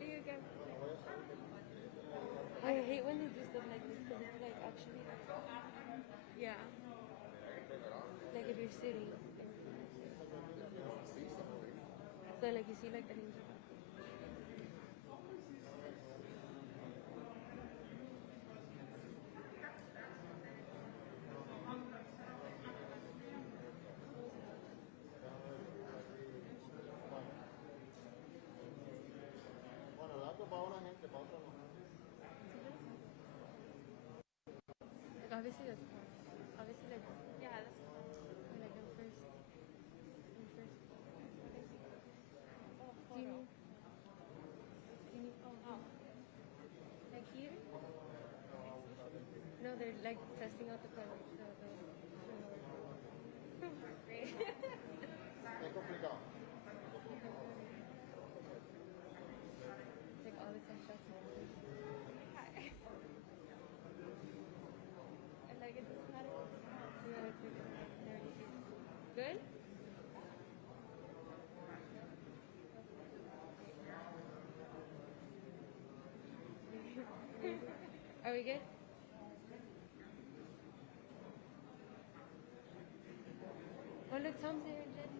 do you get? I hate when they do stuff like this because it's like actually, yeah. Like if you're sitting, so like you see like the names. Bueno, dato para una gente, para otra no. Like obviously that's fun. Obviously like yeah, that's fun. Like I'm first. Do you need like here? No, they're like testing out the colors. Great. Es complicado. Like all the contrasts. Hi. And like it doesn't matter. Yeah, it's like good. Are we good? Oh look, Tom's here and Jen.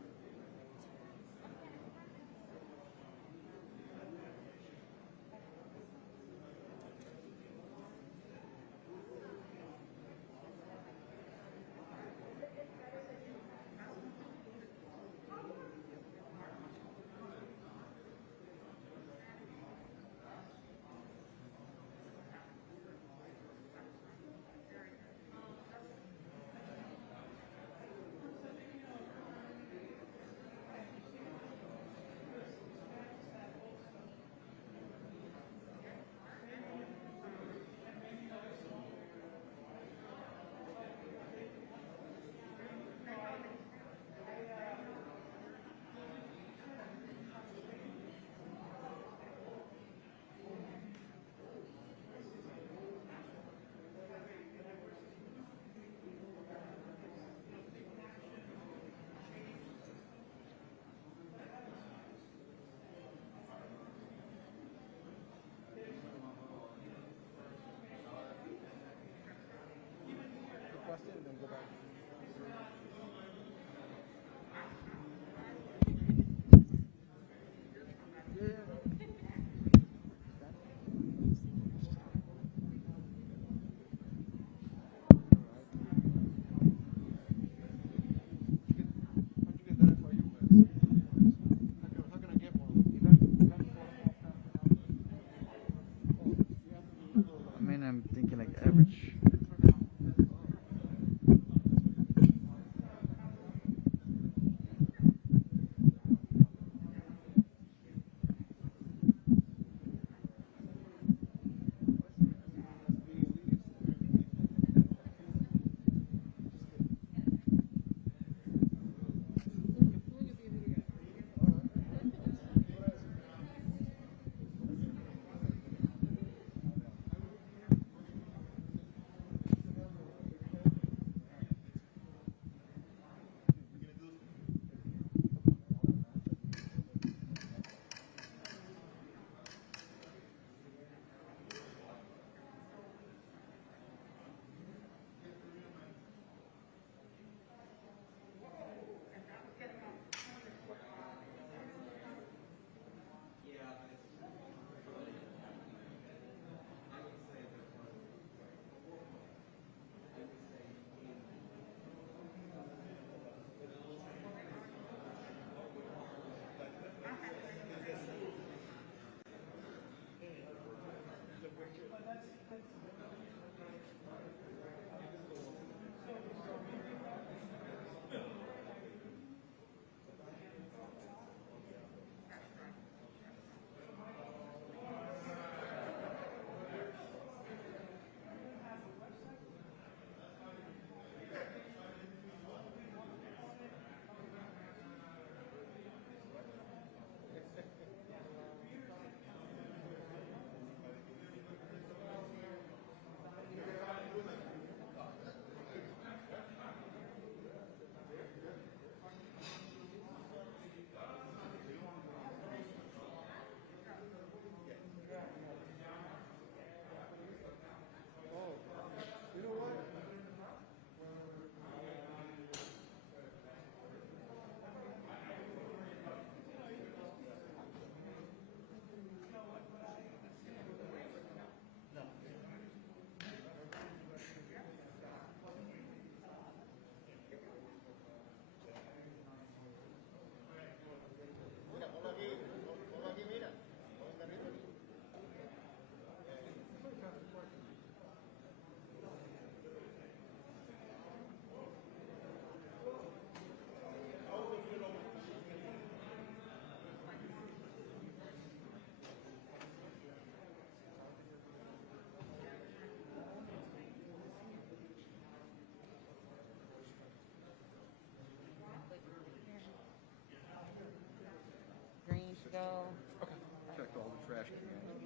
go. Okay. Checked all the trash cans.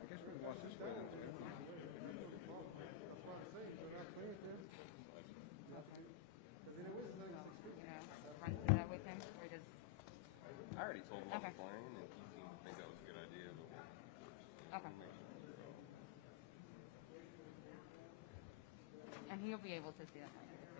I guess we can watch this way then too. Run through that with him, or just I already told him Okay. I was playing, and he seemed to think that was a good idea. But okay. make sure. And he'll be able to see that later too.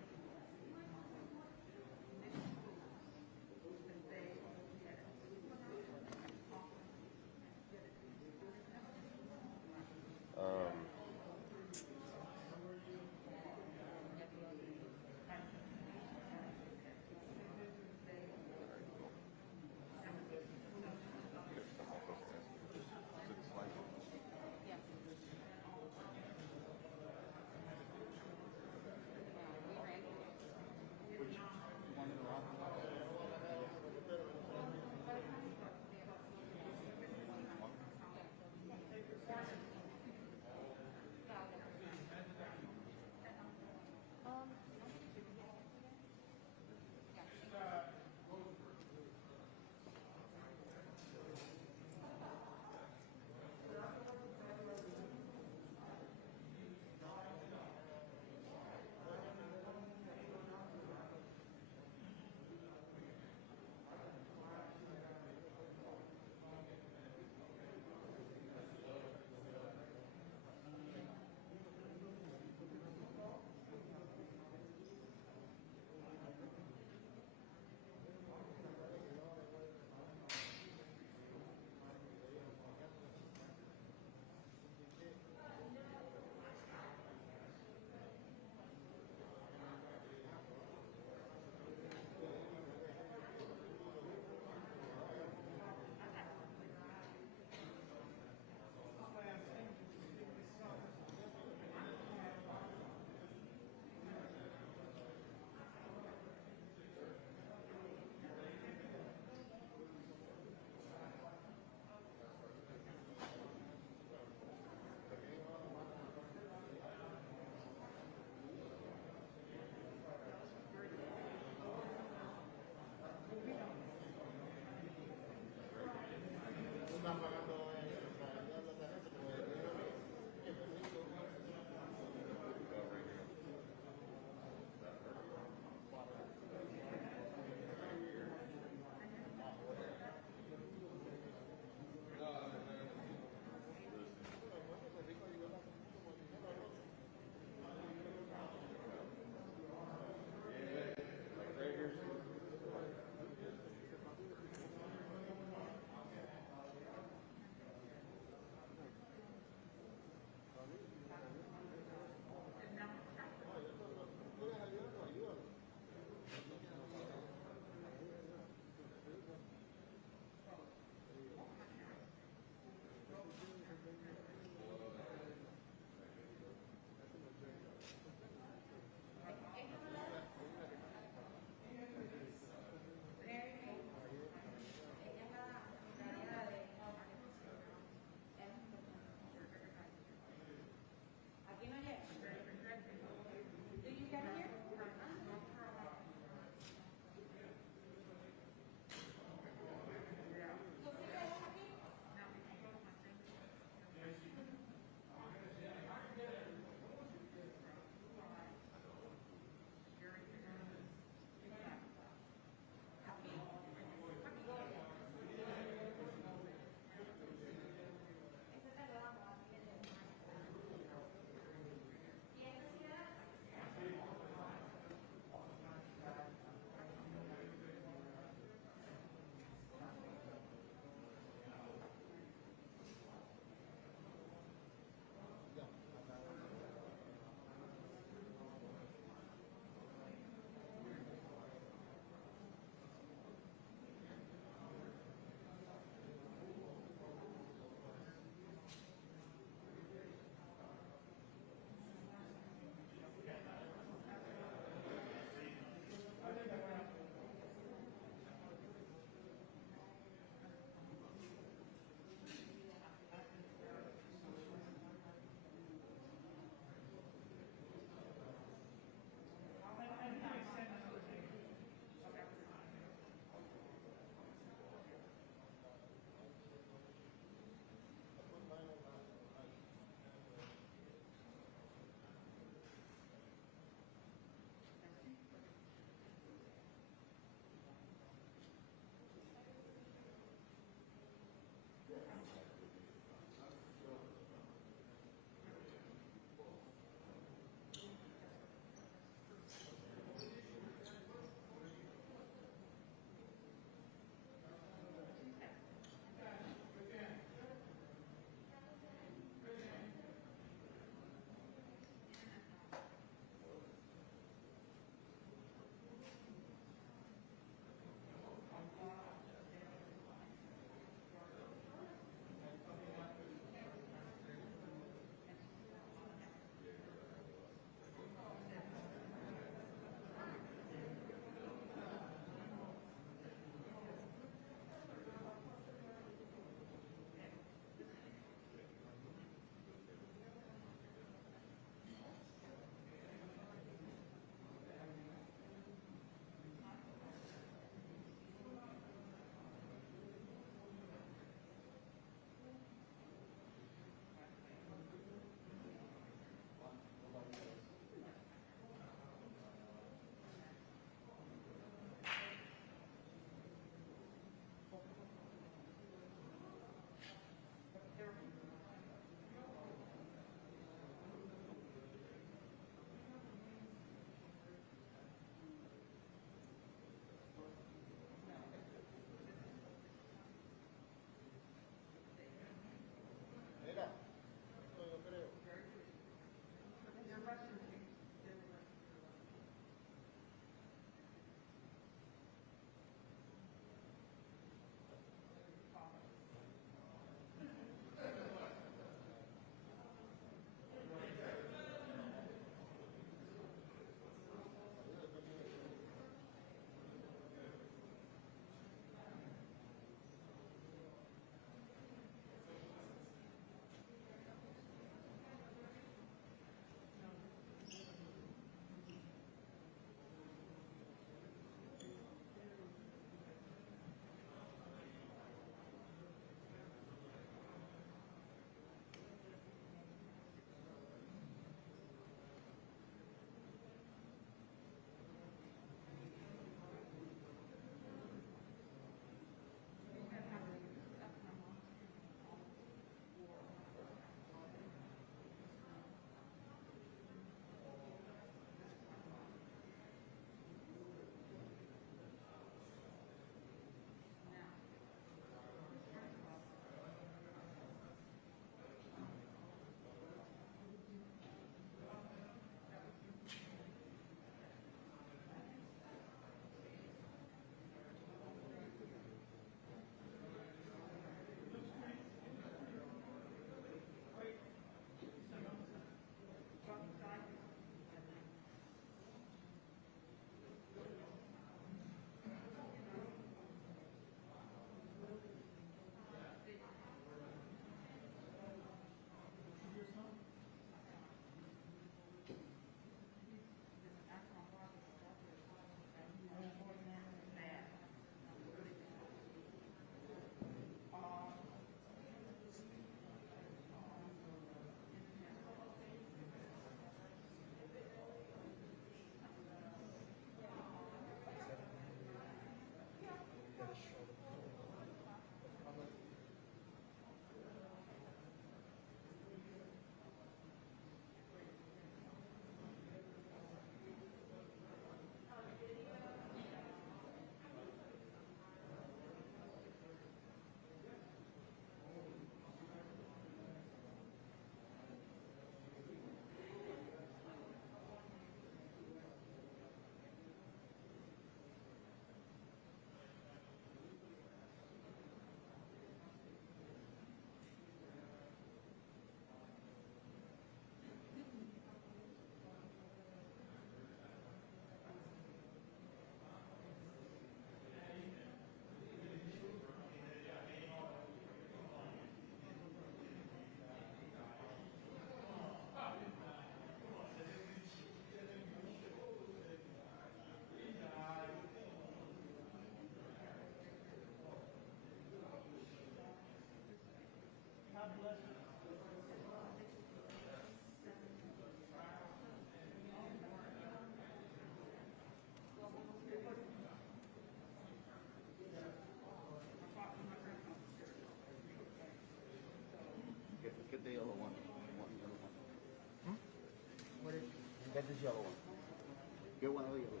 get one of the other.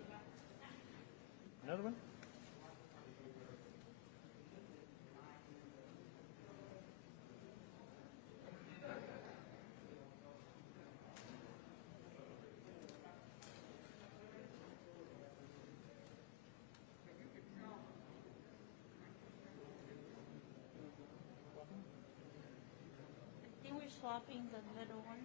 Another one? I think we're swapping the middle one.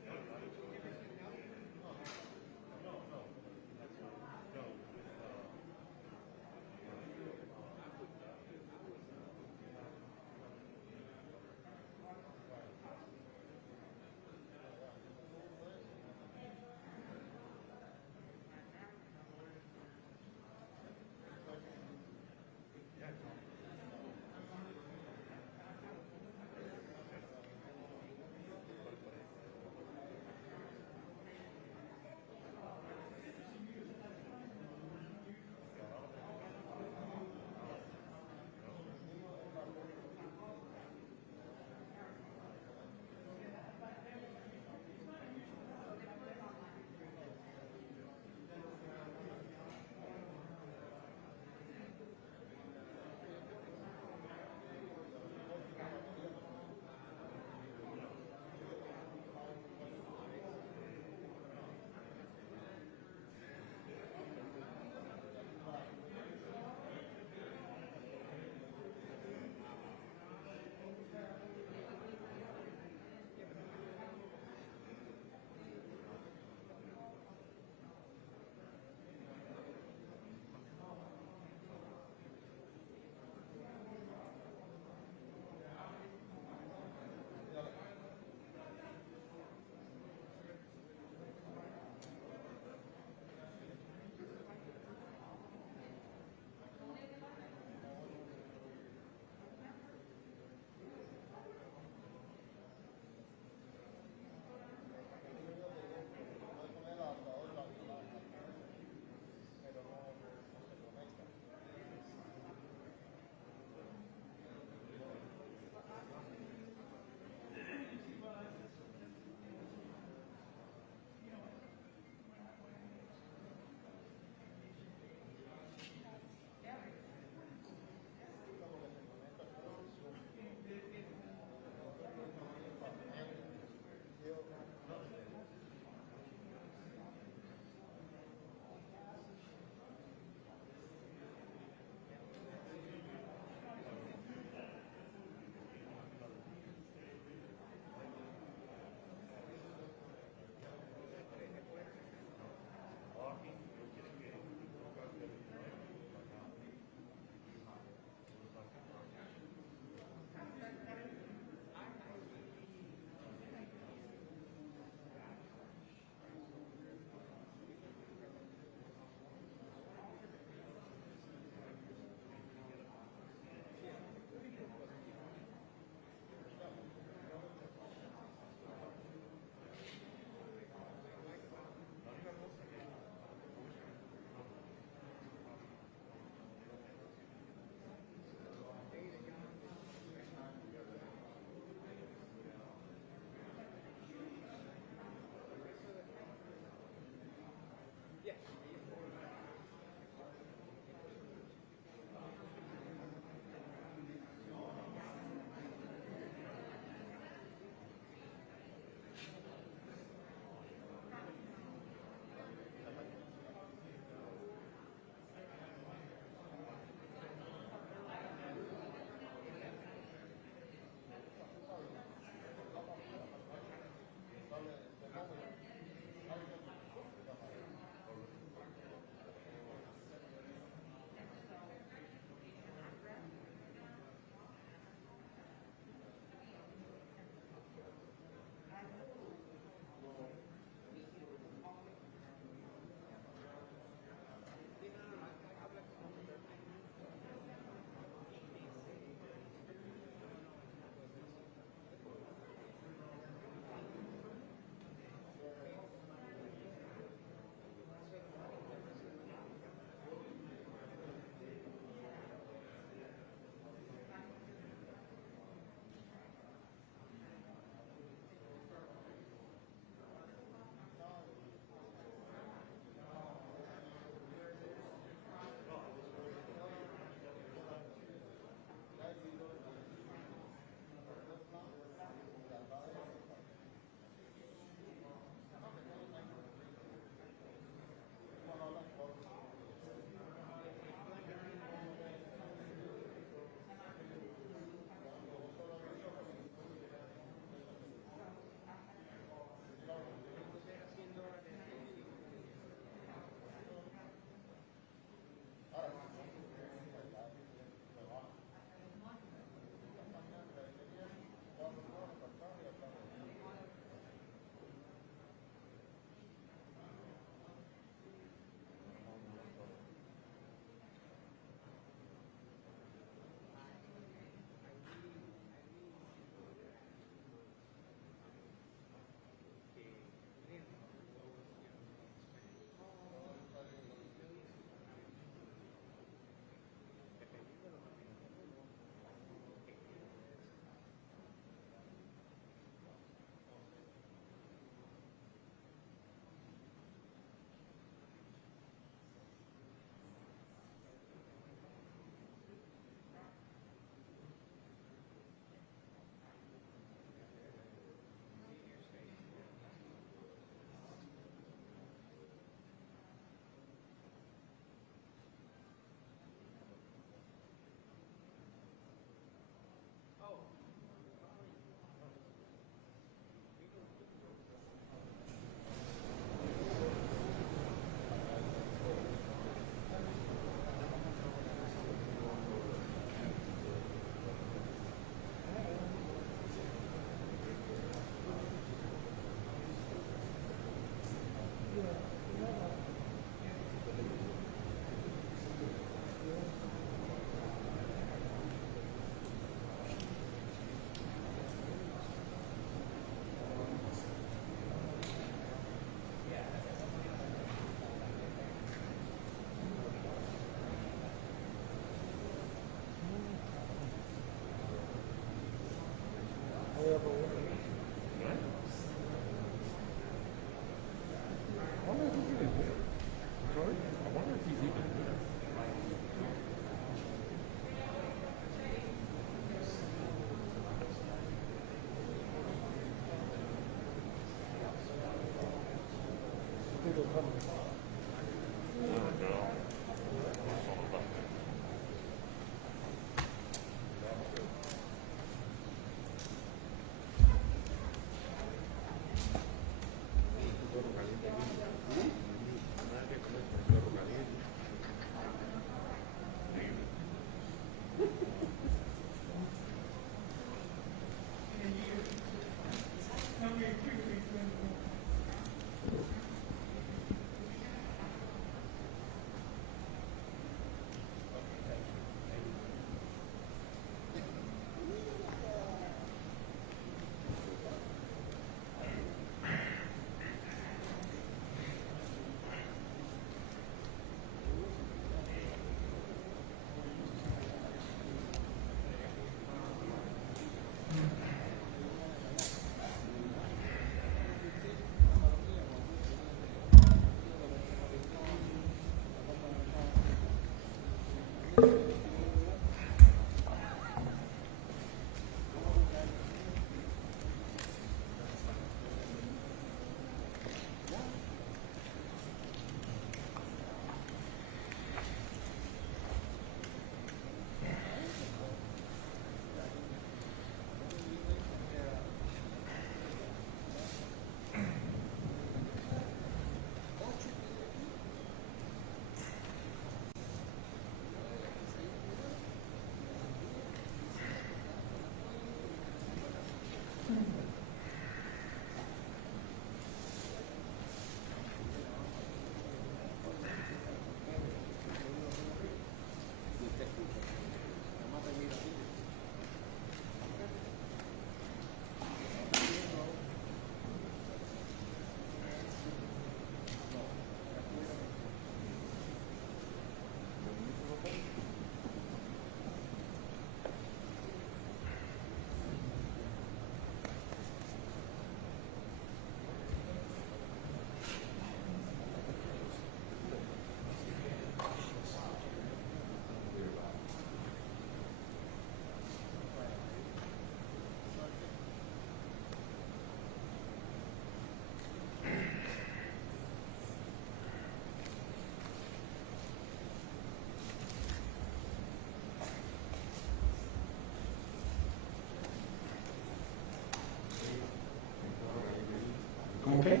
Okay.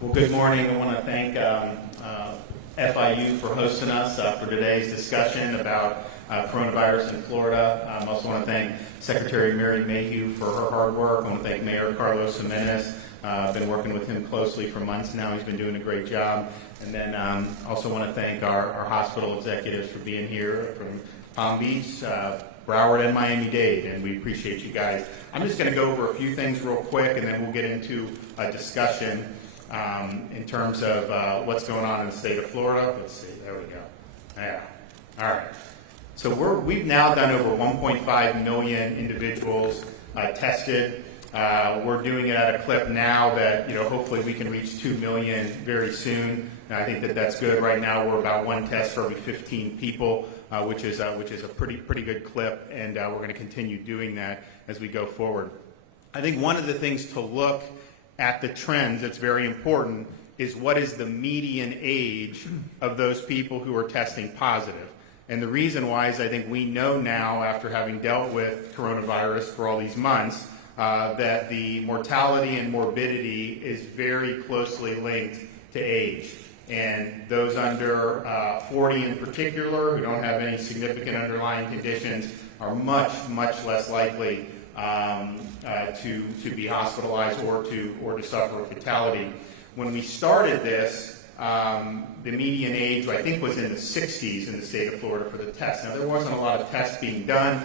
Well, good morning. I want to thank FIU for hosting us for today's discussion about coronavirus in Florida. I also want to thank Secretary Mary Mayhew for her hard work. I want to thank Mayor Carlos Jimenez. I've been working with him closely for months now. He's been doing a great job. And then also want to thank our hospital executives for being here from Palm Beach, Broward, and Miami-Dade, and we appreciate you guys. I'm just going to go over a few things real quick, and then we'll get into a discussion in terms of what's going on in the state of Florida. Let's see. There we go. Yeah. All right. So we've now done over 1.5 million individuals tested. We're doing it at a clip now that, hopefully we can reach 2 million very soon. And I think that that's good. Right now we're about one test for every 15 people, which is a pretty good clip, and we're going to continue doing that as we go forward. I think one of the things to look at the trends that's very important is what is the median age of those people who are testing positive. And the reason why is I think we know now, after having dealt with coronavirus for all these months, that the mortality and morbidity is very closely linked to age. And those under 40 in particular, who don't have any significant underlying conditions, are much less likely to be hospitalized or to suffer a fatality. When we started this, the median age, I think, was in the 60s in the state of Florida for the test. Now, there wasn't a lot of tests being done.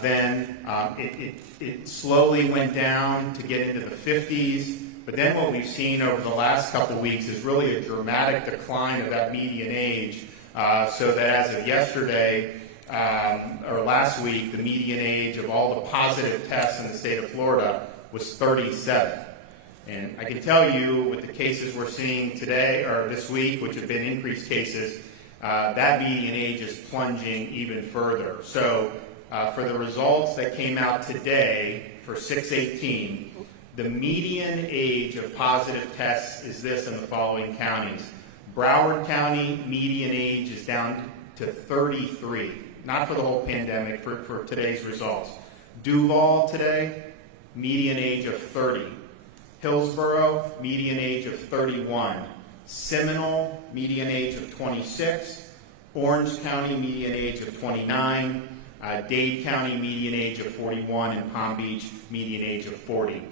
Then it slowly went down to get into the 50s. But then what we've seen over the last couple of weeks is really a dramatic decline of that median age, so that as of yesterday, or last week, the median age of all the positive tests in the state of Florida was 37. And I can tell you, with the cases we're seeing today or this week, which have been increased cases, that median age is plunging even further. So for the results that came out today for 6/18, the median age of positive tests is this in the following counties. Broward County, median age is down to 33, not for the whole pandemic, for today's results. Duval today, median age of 30. Hillsborough, median age of 31. Seminole, median age of 26. Orange County, median age of 29. Dade County, median age of 41. And Palm Beach, median age of 40.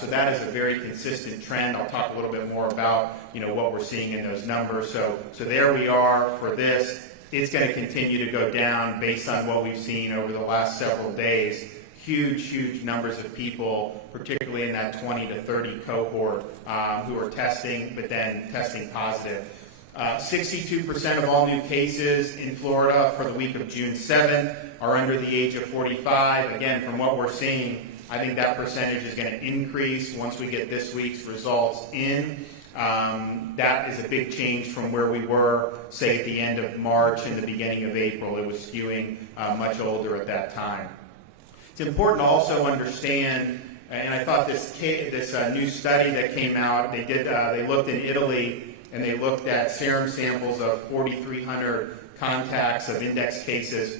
So that is a very consistent trend. I'll talk a little bit more about what we're seeing in those numbers. So there we are for this. It's going to continue to go down based on what we've seen over the last several days. Huge numbers of people, particularly in that 20 to 30 cohort, who are testing, but then testing positive. 62% of all new cases in Florida for the week of June 7th are under the age of 45. Again, from what we're seeing, I think that percentage is going to increase once we get this week's results in. That is a big change from where we were, say, at the end of March and the beginning of April. It was skewing much older at that time. It's important to also understand, and I thought this new study that came out, they looked in Italy and they looked at serum samples of 4,300 contacts of index cases,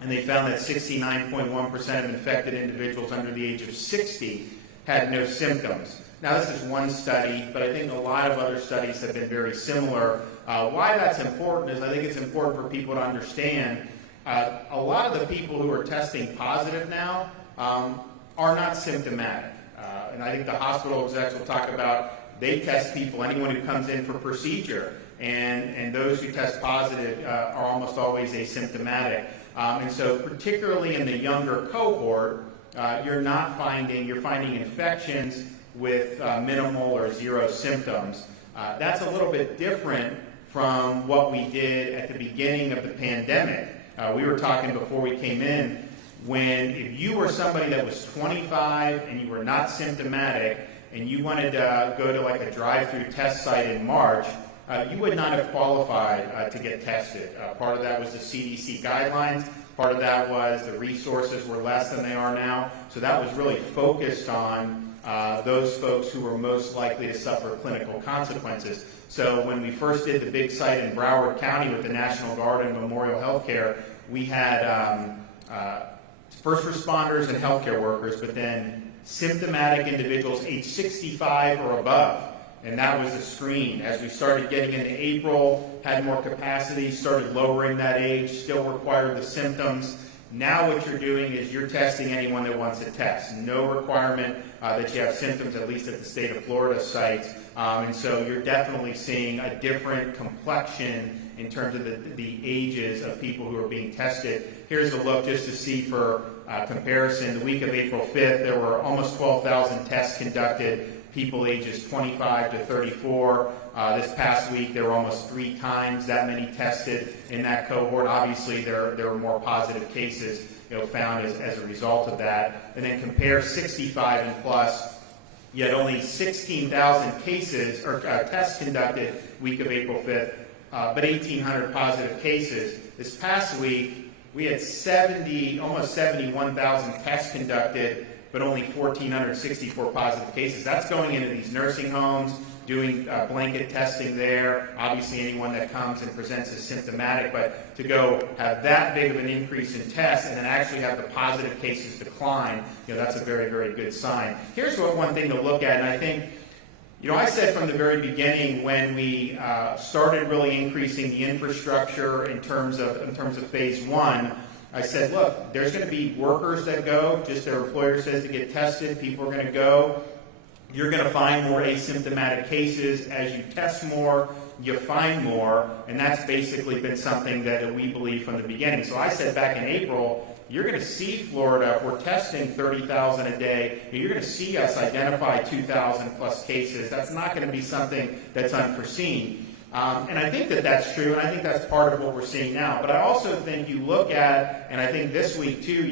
and they found that 69.1% of infected individuals under the age of 60 had no symptoms. Now, this is one study, but I think a lot of other studies have been very similar. Why that's important is I think it's important for people to understand a lot of the people who are testing positive now are not symptomatic. And I think the hospital execs will talk about they test people, anyone who comes in for procedure, and those who test positive are almost always asymptomatic. And so particularly in the younger cohort, you're finding infections with minimal or zero symptoms. That's a little bit different from what we did at the beginning of the pandemic. We were talking before we came in, if you were somebody that was 25 and you were not symptomatic and you wanted to go to like a drive-through test site in March, you would not have qualified to get tested. Part of that was the CDC guidelines. Part of that was the resources were less than they are now. So that was really focused on those folks who were most likely to suffer clinical consequences. So when we first did the big site in Broward County with the National Guard and Memorial Healthcare, we had first responders and healthcare workers, but then symptomatic individuals age 65 or above. And that was the screen. As we started getting into April, had more capacity, started lowering that age, still required the symptoms. Now what you're doing is you're testing anyone that wants to test. No requirement that you have symptoms, at least at the state of Florida sites. And so you're definitely seeing a different complexion in terms of the ages of people who are being tested. Here's a look just to see for comparison. The week of April 5th, there were almost 12,000 tests conducted, people ages 25 to 34. This past week, there were almost 3 times that many tested in that cohort. Obviously, there were more positive cases found as a result of that. And then compare 65 and plus, you had only 16,000 cases or tests conducted week of April 5th, but 1,800 positive cases. This past week, we had almost 71,000 tests conducted, but only 1,464 positive cases. That's going into these nursing homes, doing blanket testing there. Obviously, anyone that comes and presents as symptomatic, but to go have that big of an increase in tests and then actually have the positive cases decline, that's a very, very good sign. Here's one thing to look at, and I think, I said from the very beginning when we started really increasing the infrastructure in terms of phase 1, I said, look, there's going to be workers that go, just their employer says to get tested, people are going to go. You're going to find more asymptomatic cases. As you test more, you find more, and that's basically been something that we believe from the beginning. So I said back in April, you're going to see Florida, if we're testing 30,000 a day, you're going to see us identify 2,000 plus cases. That's not going to be something that's unforeseen. And I think that's true, and I think that's part of what we're seeing now. But I also think you look at, and I think this week too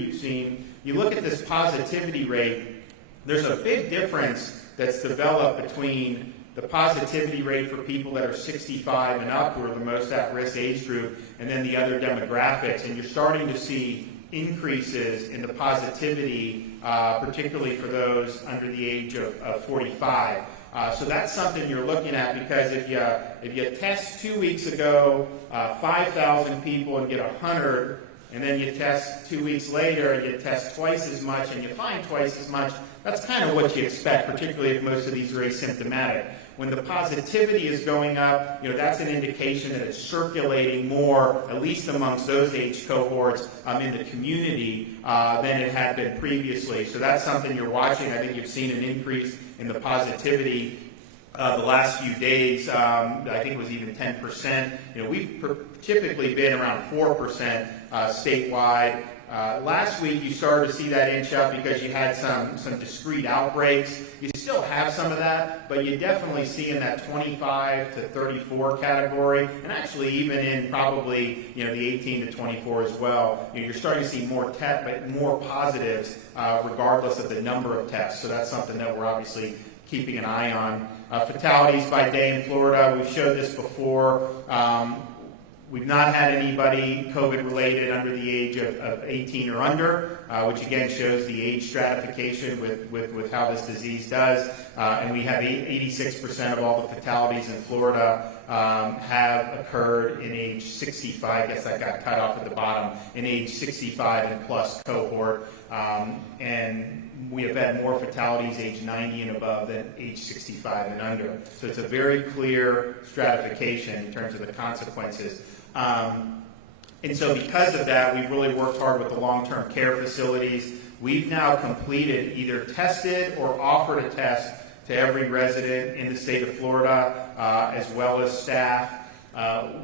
you look at this positivity rate, there's a big difference that's developed between the positivity rate for people that are 65 and up, who are the most at-risk age group, and then the other demographics. And you're starting to see increases in the positivity, particularly for those under the age of 45. So that's something you're looking at, because if you test 2 weeks ago 5,000 people and get 100, and then you test 2 weeks later and you test twice as much and you find twice as much, that's kind of what you expect, particularly if most of these are asymptomatic. When the positivity is going up, that's an indication that it's circulating more, at least amongst those age cohorts in the community than it had been previously. So that's something you're watching. I think you've seen an increase in the positivity the last few days. I think it was even 10%. We've typically been around 4% statewide. Last week you started to see that inch up because you had some discrete outbreaks. You still have some of that, but you definitely see in that 25 to 34 category, and actually even in probably the 18 to 24 as well. You're starting to see more positives regardless of the number of tests. So that's something that we're obviously keeping an eye on. Fatalities by day in Florida, we've showed this before. We've not had anybody COVID-related under the age of 18 or under, which again shows the age stratification with how this disease does. And we have 86% of all the fatalities in Florida have occurred in age 65. I guess that got cut off at the bottom, in age 65 and plus cohort. And we have had more fatalities age 90 and above than age 65 and under. So it's a very clear stratification in terms of the consequences. And so because of that, we've really worked hard with the long-term care facilities. We've now completed, either tested or offered a test to every resident in the state of Florida, as well as staff.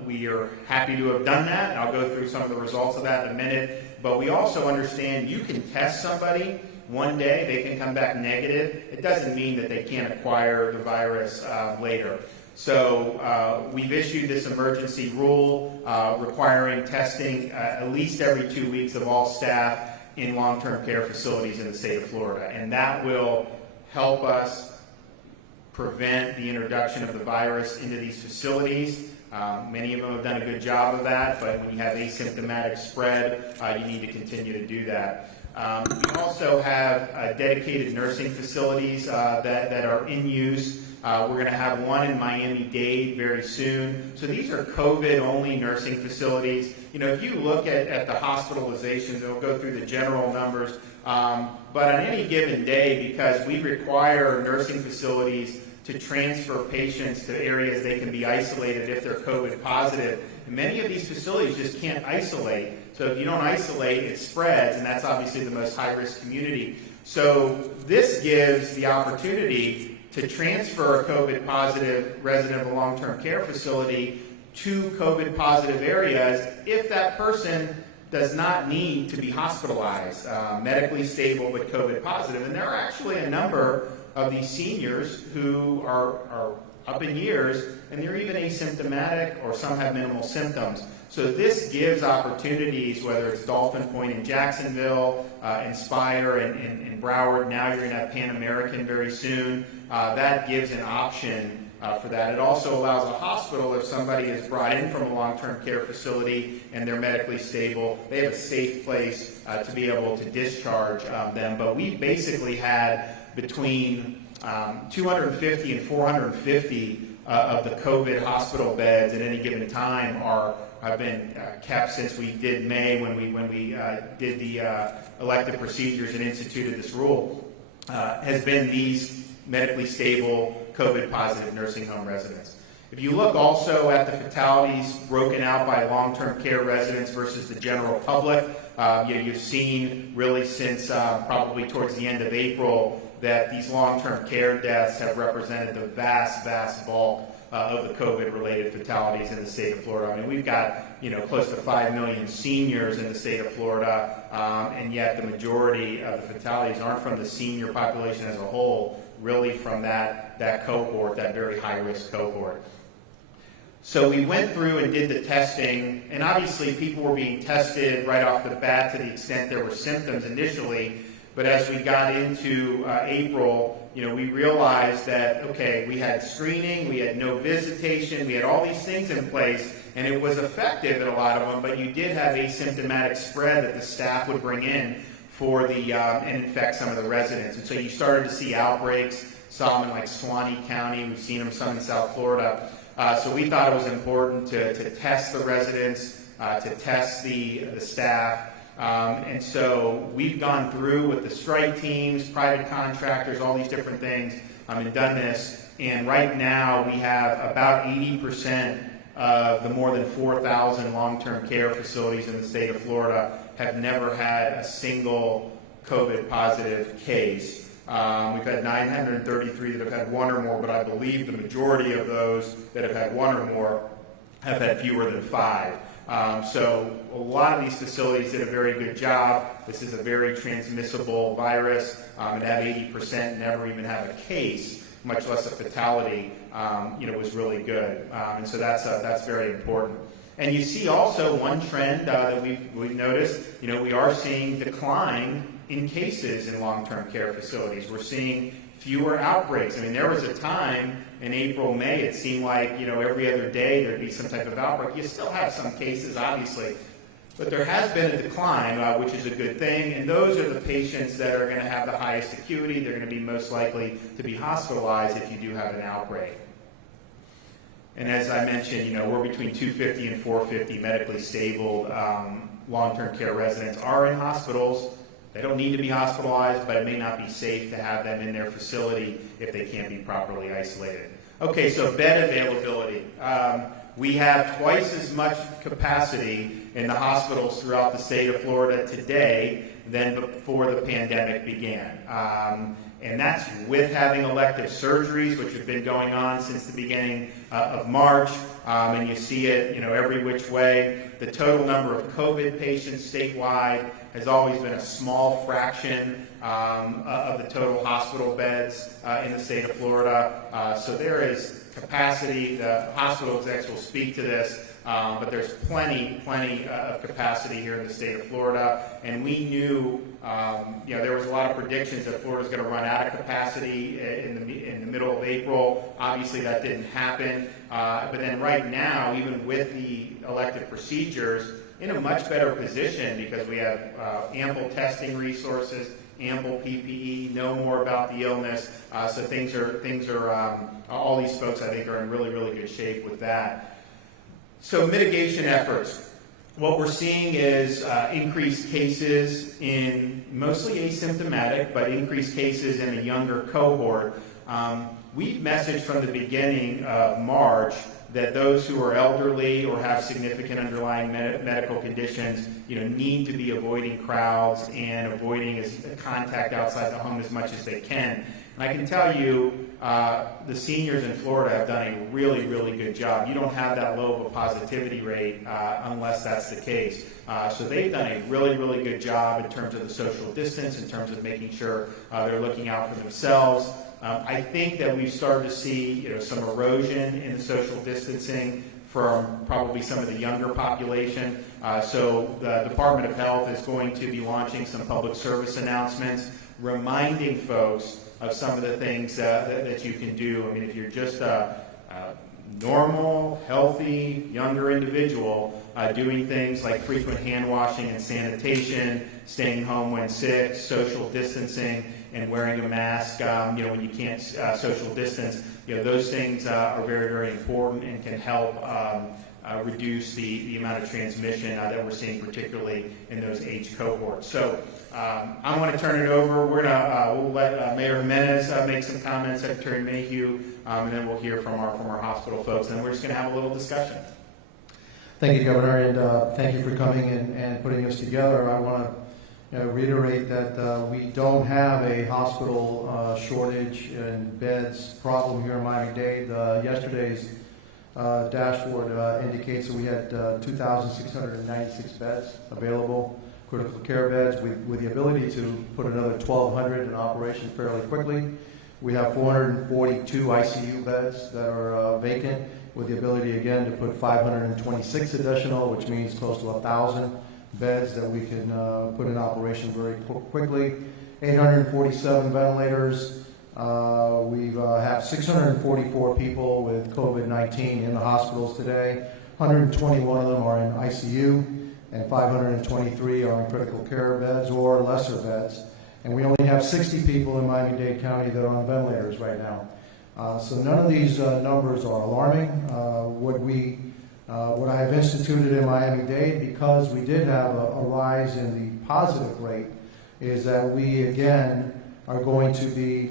We are happy to have done that, and I'll go through some of the results of that in a minute. But we also understand you can test somebody one day, they can come back negative. It doesn't mean that they can't acquire the virus later. So we've issued this emergency rule requiring testing at least every 2 weeks of all staff in long-term care facilities in the state of Florida. And that will help us prevent the introduction of the virus into these facilities. Many of them have done a good job of that, but when you have asymptomatic spread, you need to continue to do that. We also have dedicated nursing facilities that are in use. We're going to have one in Miami-Dade very soon. So these are COVID-only nursing facilities. If you look at the hospitalizations, it'll go through the general numbers. But on any given day, because we require nursing facilities to transfer patients to areas they can be isolated if they're COVID positive, many of these facilities just can't isolate. So if you don't isolate, it spreads, and that's obviously the most high-risk community. So this gives the opportunity to transfer a COVID-positive resident of a long-term care facility to COVID-positive areas if that person does not need to be hospitalized, medically stable but COVID-positive. And there are actually a number of these seniors who are up in years, and they're even asymptomatic, or some have minimal symptoms. So this gives opportunities, whether it's Dolphin Point in Jacksonville, Inspire in Broward, now you're going to have Pan American very soon. That gives an option for that. It also allows a hospital, if somebody is brought in from a long-term care facility and they're medically stable, they have a safe place to be able to discharge them. But we basically had between 250 and 450 of the COVID hospital beds at any given time have been kept since we did May, when we did the elective procedures and instituted this rule, has been these medically stable COVID positive nursing home residents. If you look also at the fatalities broken out by long-term care residents versus the general public, you've seen really since probably towards the end of April that these long-term care deaths have represented the vast bulk of the COVID-related fatalities in the state of Florida. I mean, we've got close to 5 million seniors in the state of Florida, and yet the majority of the fatalities aren't from the senior population as a whole, really from that cohort, that very high-risk cohort. So we went through and did the testing, and obviously people were being tested right off the bat to the extent there were symptoms initially. But as we got into April, we realized that, okay, we had screening, we had no visitation, we had all these things in place, and it was effective in a lot of them, but you did have asymptomatic spread that the staff would bring in for and infect some of the residents. And so you started to see outbreaks, saw them in like Suwannee County, we've seen them some in South Florida. So we thought it was important to test the residents, to test the staff. And so we've gone through with the strike teams, private contractors, all these different things, and done this. And right now we have about 80% of the more than 4,000 long-term care facilities in the state of Florida have never had a single COVID positive case. We've had 933 that have had one or more, but I believe the majority of those that have had one or more have had fewer than 5. So a lot of these facilities did a very good job. This is a very transmissible virus, and to have 80% never even have a case, much less a fatality, was really good. And so that's very important. And you see also one trend that we've noticed, we are seeing decline in cases in long-term care facilities. We're seeing fewer outbreaks. I mean, there was a time in April, May, it seemed like, every other day there'd be some type of outbreak. You still have some cases, obviously, but there has been a decline, which is a good thing, and those are the patients that are going to have the highest acuity. They're going to be most likely to be hospitalized if you do have an outbreak. And as I mentioned, we're between 250 and 450 medically stable long-term care residents are in hospitals. They don't need to be hospitalized, but it may not be safe to have them in their facility if they can't be properly isolated. Okay, so bed availability. We have twice as much capacity in the hospitals throughout the state of Florida today than before the pandemic began. And that's with having elective surgeries, which have been going on since the beginning of March. And you see it, every which way. The total number of COVID patients statewide has always been a small fraction of the total hospital beds in the state of Florida. So there is capacity. The hospital execs will speak to this. But there's plenty of capacity here in the state of Florida, and we knew, there was a lot of predictions that Florida's going to run out of capacity in the middle of April. Obviously, that didn't happen. But then right now, even with the elective procedures, in a much better position because we have ample testing resources, ample PPE, know more about the illness. So things are all these folks I think are in really, really good shape with that. So mitigation efforts. What we're seeing is increased cases in mostly asymptomatic, but increased cases in a younger cohort. We've messaged from the beginning of March that those who are elderly or have significant underlying medical conditions, need to be avoiding crowds and avoiding contact outside the home as much as they can. And I can tell you, the seniors in Florida have done a really, really good job. You don't have that low of a positivity rate unless that's the case. So they've done a really, really good job in terms of the social distance, in terms of making sure they're looking out for themselves. I think that we've started to see, some erosion in the social distancing from probably some of the younger population. So the Department of Health is going to be launching some public service announcements, reminding folks of some of the things that you can do. I mean, if you're just a normal, healthy, younger individual, doing things like frequent hand washing and sanitation, staying home when sick, social distancing, and wearing a mask, when you can't social distance, those things are very, very important and can help reduce the amount of transmission that we're seeing, particularly in those age cohorts. So I want to turn it over. We'll let Mayor Jimenez make some comments, Secretary Mayhew, and then we'll hear from our hospital folks, and we're just going to have a little discussion. Thank you, Governor, and thank you for coming and putting us together. I want to reiterate that we don't have a hospital shortage and beds problem here in Miami-Dade. Yesterday's dashboard indicates that we had 2,696 beds available, critical care beds, with the ability to put another 1,200 in operation fairly quickly. We have 442 ICU beds that are vacant, with the ability again to put 526 additional, which means close to 1,000 beds that we can put in operation very quickly. 847 ventilators. We have 644 people with COVID-19 in the hospitals today. 121 of them are in ICU, and 523 are in critical care beds or lesser beds. And we only have 60 people in Miami-Dade County that are on ventilators right now. So none of these numbers are alarming. What I have instituted in Miami-Dade, because we did have a rise in the positive rate, is that we again are going to be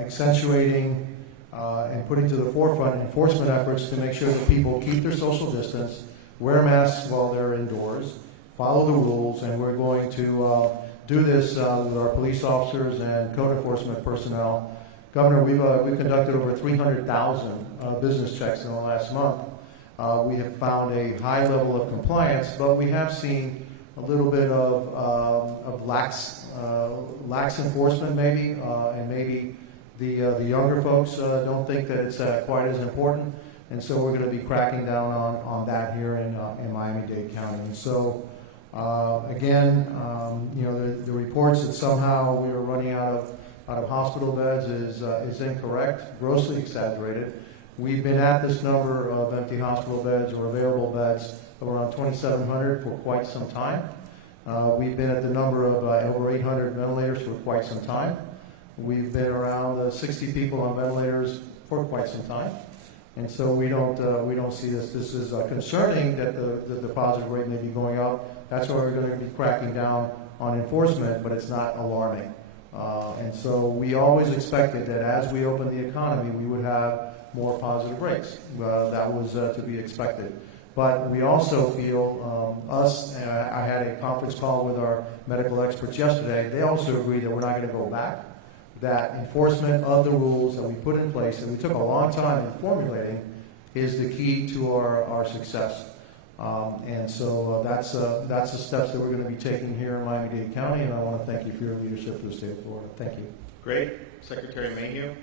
accentuating and putting to the forefront enforcement efforts to make sure that people keep their social distance, wear masks while they're indoors, follow the rules, and we're going to do this with our police officers and code enforcement personnel. Governor, we've conducted over 300,000 business checks in the last month. We have found a high level of compliance, but we have seen a little bit of lax enforcement maybe, and maybe the younger folks don't think that it's quite as important, and so we're going to be cracking down on that here in Miami-Dade County. And so again, the reports that somehow we are running out of hospital beds is incorrect, grossly exaggerated. We've been at this number of empty hospital beds or available beds of around 2,700 for quite some time. We've been at the number of over 800 ventilators for quite some time. We've been around 60 people on ventilators for quite some time. And so we don't see this. This is concerning that the positive rate may be going up. That's why we're going to be cracking down on enforcement, but it's not alarming. And so we always expected that as we open the economy, we would have more positive rates. That was to be expected. But we also feel, I had a conference call with our medical experts yesterday. They also agree that we're not going to go back. That enforcement of the rules that we put in place, and we took a long time in formulating, is the key to our success. And so that's the steps that we're going to be taking here in Miami-Dade County, and I want to thank you for your leadership for the state of Florida. Thank you. Great. Secretary Mayhew.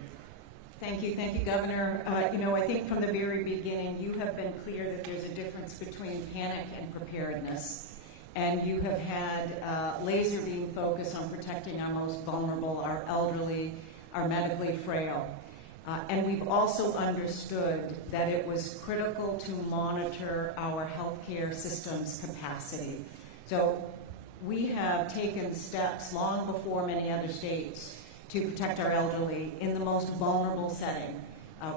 Thank you, Governor. I think from the very beginning, you have been clear that there's a difference between panic and preparedness. And you have had laser beam focus on protecting our most vulnerable, our elderly, our medically frail. And we've also understood that it was critical to monitor our healthcare system's capacity. So we have taken steps long before many other states to protect our elderly in the most vulnerable setting.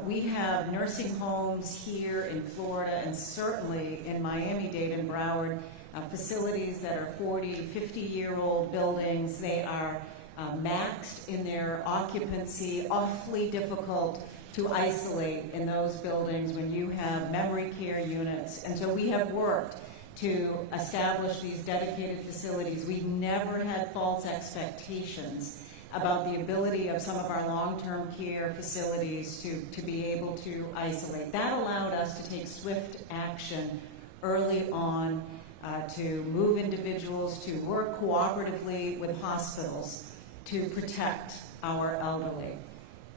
We have nursing homes here in Florida and certainly in Miami-Dade and Broward, facilities that are 40, 50-year-old buildings. They are maxed in their occupancy, awfully difficult to isolate in those buildings when you have memory care units. And so we have worked to establish these dedicated facilities. We've never had false expectations about the ability of some of our long-term care facilities to be able to isolate. That allowed us to take swift action early on to move individuals, to work cooperatively with hospitals to protect our elderly.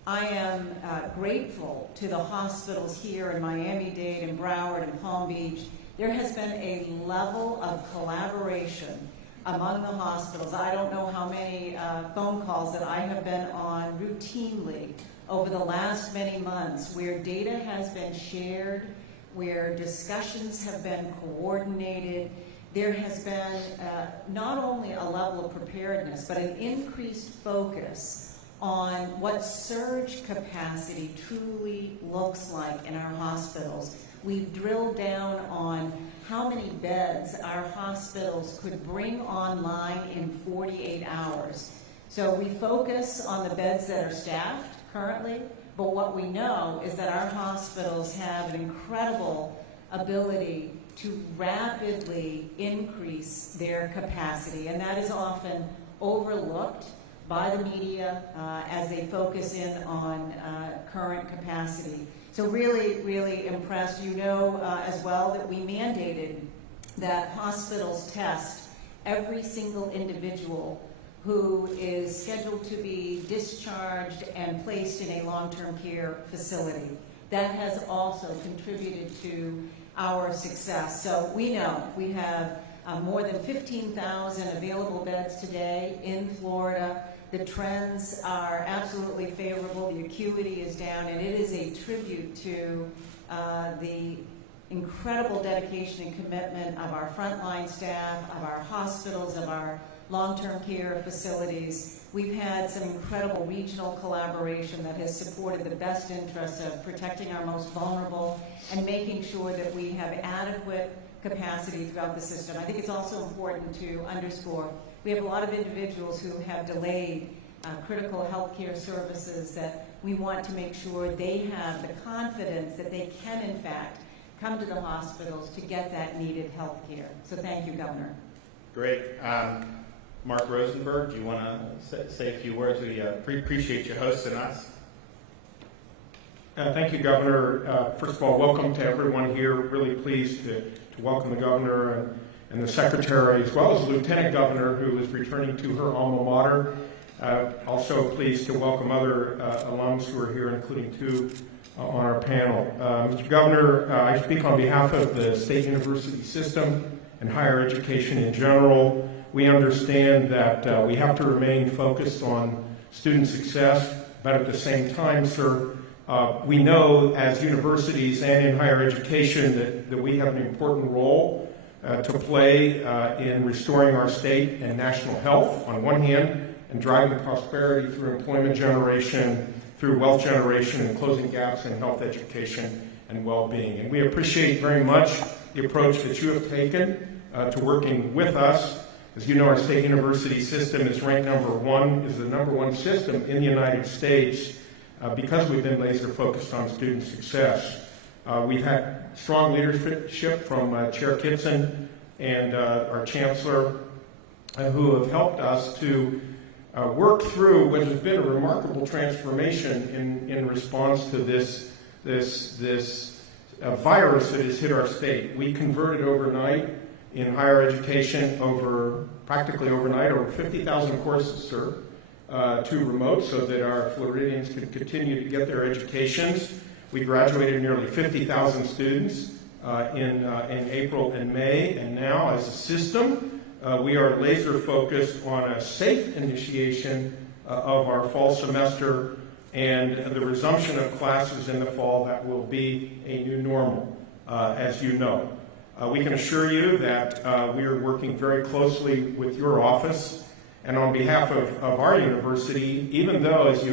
I am grateful to the hospitals here in Miami-Dade and Broward and Palm Beach. There has been a level of collaboration among the hospitals. I don't know how many phone calls that I have been on routinely over the last many months where data has been shared, where discussions have been coordinated. There has been not only a level of preparedness, but an increased focus on what surge capacity truly looks like in our hospitals. We've drilled down on how many beds our hospitals could bring online in 48 hours. So we focus on the beds that are staffed currently, but what we know is that our hospitals have an incredible ability to rapidly increase their capacity, and that is often overlooked by the media as they focus in on current capacity. So really, really impressed. You know as well that we mandated that hospitals test every single individual who is scheduled to be discharged and placed in a long-term care facility. That has also contributed to our success. So we know we have more than 15,000 available beds today in Florida. The trends are absolutely favorable. The acuity is down, and it is a tribute to the incredible dedication and commitment of our frontline staff, of our hospitals, of our long-term care facilities. We've had some incredible regional collaboration that has supported the best interests of protecting our most vulnerable and making sure that we have adequate capacity throughout the system. I think it's also important to underscore we have a lot of individuals who have delayed critical health care services that we want to make sure they have the confidence that they can, in fact, come to the hospitals to get that needed health care. So thank you, Governor. Great. Mark Rosenberg, do you want to say a few words? We appreciate you hosting us. Thank you, Governor. First of all, welcome to everyone here. Really pleased to welcome the Governor and the Secretary, as well as the Lieutenant Governor, who is returning to her alma mater. Also pleased to welcome other alums who are here, including two on our panel. Mr. Governor, I speak on behalf of the state university system and higher education in general. We understand that we have to remain focused on student success, but at the same time, sir, we know as universities and in higher education that we have an important role to play in restoring our state and national health on one hand, and driving prosperity through employment generation, through wealth generation, and closing gaps in health education and well-being. And we appreciate very much the approach that you have taken to working with us. As you know, our state university system is ranked is the number one system in the United States because we've been laser focused on student success. We've had strong leadership from Chair Kitson and our Chancellor who have helped us to work through what has been a remarkable transformation in response to this virus that has hit our state. We converted overnight in higher education practically overnight, over 50,000 courses, sir, to remote so that our Floridians could continue to get their educations. We graduated nearly 50,000 students in April and May, and now as a system, we are laser focused on a safe initiation of our fall semester and the resumption of classes in the fall that will be a new normal, as you know. We can assure you that we are working very closely with your office, and on behalf of our university, even though as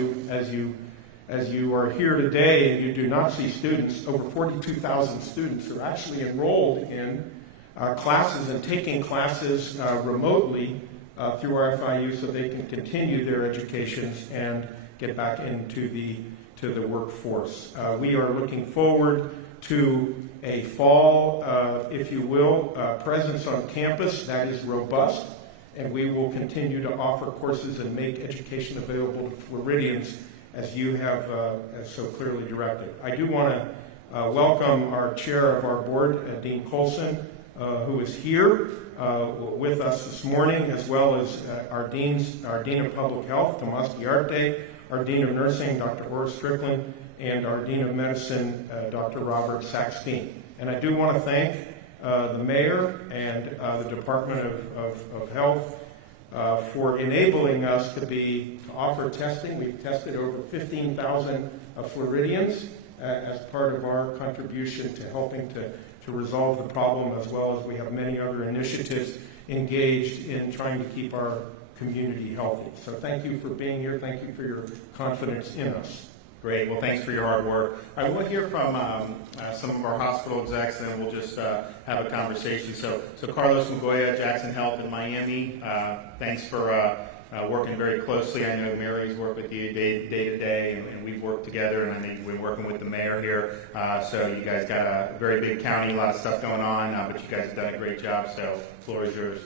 you are here today and you do not see students, over 42,000 students are actually enrolled in classes and taking classes remotely through our FIU so they can continue their educations and get back into the workforce. We are looking forward to a fall, if you will, presence on campus that is robust, and we will continue to offer courses and make education available to Floridians as you have so clearly directed. I do want to welcome our chair of our board, Dean Colson, who is here with us this morning, as well as our Dean of Public Health, Tomas Diarte, our Dean of Nursing, Dr. Horace Strickland, and our Dean of Medicine, Dr. Robert Saxteen. And I do want to thank the Mayor and the Department of Health for enabling us to offer testing. We've tested over 15,000 Floridians as part of our contribution to helping to resolve the problem, as well as we have many other initiatives engaged in trying to keep our community healthy. So thank you for being here. Thank you for your confidence in us. Great. Well, thanks for your hard work. I will hear from some of our hospital execs, and then we'll just have a conversation. So Carlos Magoya, Jackson Health in Miami, thanks for working very closely. I know Mary's worked with you day to day, and we've worked together, and I think we're working with the mayor here. So you guys got a very big county, a lot of stuff going on, but you guys have done a great job. So the floor is yours.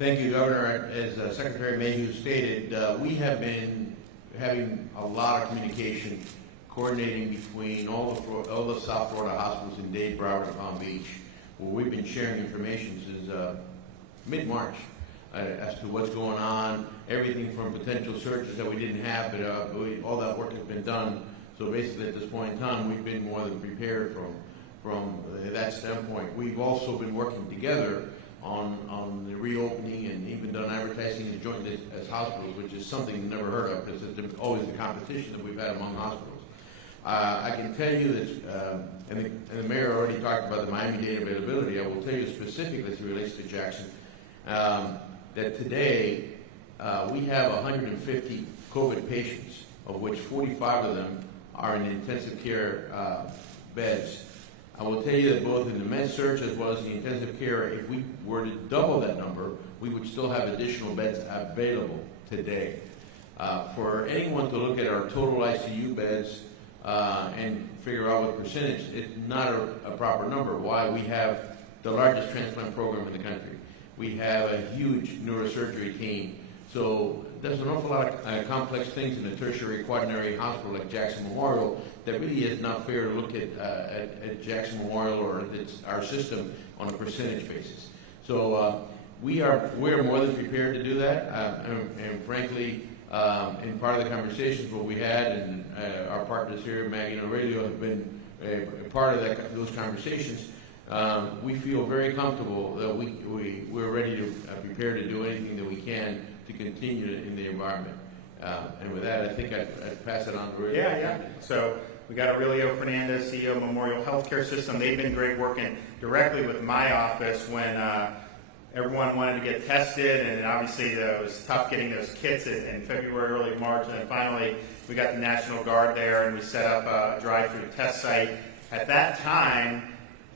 Thank you, Governor. As Secretary Mayhew stated, we have been having a lot of communication, coordinating between all the South Florida hospitals in Dade, Broward, and Palm Beach, where we've been sharing information since mid-March as to what's going on, everything from potential surges that we didn't have, but all that work has been done. So basically, at this point in time, we've been more than prepared from that standpoint. We've also been working together on the reopening and even done advertising and joined as hospitals, which is something you've never heard of because there's always the competition that we've had among hospitals. I can tell you that, and the mayor already talked about the Miami-Dade availability. I will tell you specifically as it relates to Jackson, that today we have 150 COVID patients, of which 45 of them are in intensive care beds. I will tell you that both in the med-surg as well as the intensive care, if we were to double that number, we would still have additional beds available today. For anyone to look at our total ICU beds and figure out what percentage, it's not a proper number. Why? We have the largest transplant program in the country. We have a huge neurosurgery team. So there's an awful lot of complex things in a tertiary quaternary hospital like Jackson Memorial that really is not fair to look at Jackson Memorial or our system on a percentage basis. So we're more than prepared to do that. And frankly, in part of the conversations what we had, and our partners here at Maggie Radio have been a part of those conversations. We feel very comfortable that we're ready to prepare to do anything that we can to continue in the environment. And with that, I think I'd pass it on to Aurelio. Yeah. So we got Aurelio Fernandez, CEO of Memorial Healthcare System. They've been great working directly with my office when everyone wanted to get tested, and obviously it was tough getting those kits in February, early March, and then finally we got the National Guard there and we set up a drive-through test site. At that time,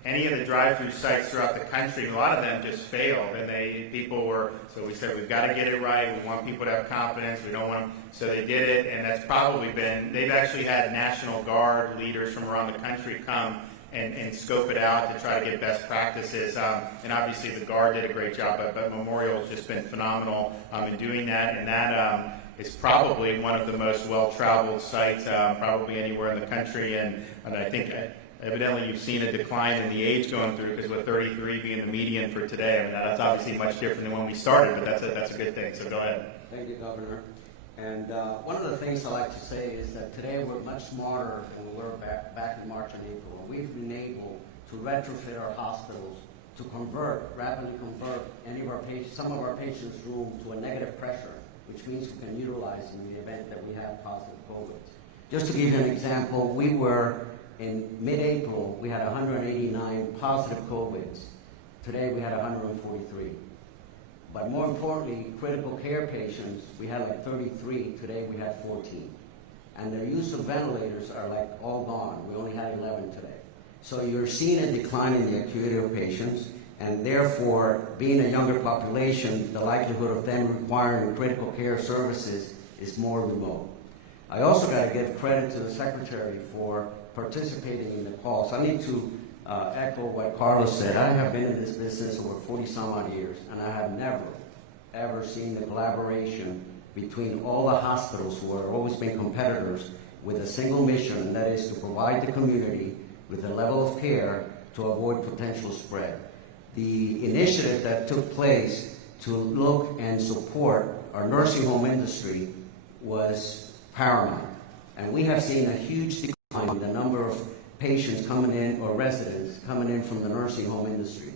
any of the drive-through sites throughout the country, a lot of them just failed, and so we said, we've got to get it right. We want people to have confidence. We don't want them, so they did it, and that's probably they've actually had National Guard leaders from around the country come and scope it out to try to get best practices. And obviously the Guard did a great job, but Memorial has just been phenomenal in doing that, and that is probably one of the most well-traveled sites, probably anywhere in the country, and I think evidently you've seen a decline in the age going through, because with 33 being the median for today, I mean, that's obviously much different than when we started, but that's a good thing, so go ahead. Thank you, Governor. And one of the things I like to say is that today we're much smarter than we were back in March and April. We've been able to retrofit our hospitals to rapidly convert some of our patients' room to a negative pressure, which means we can utilize in the event that we have positive COVID. Just to give you an example, in mid-April, we had 189 positive COVIDs. Today, we had 143. But more importantly, critical care patients, we had like 33. Today, we had 14. And their use of ventilators are like all gone. We only had 11 today. So you're seeing a decline in the acuity of patients, and therefore, being a younger population, the likelihood of them requiring critical care services is more remote. I also got to give credit to the Secretary for participating in the call. So I need to echo what Carlos said. I have been in this business over 40 some odd years, and I have never, ever seen the collaboration between all the hospitals who have always been competitors with a single mission, and that is to provide the community with a level of care to avoid potential spread. The initiative that took place to look and support our nursing home industry was paramount. And we have seen a huge decline in the number of patients coming in, or residents coming in from the nursing home industry.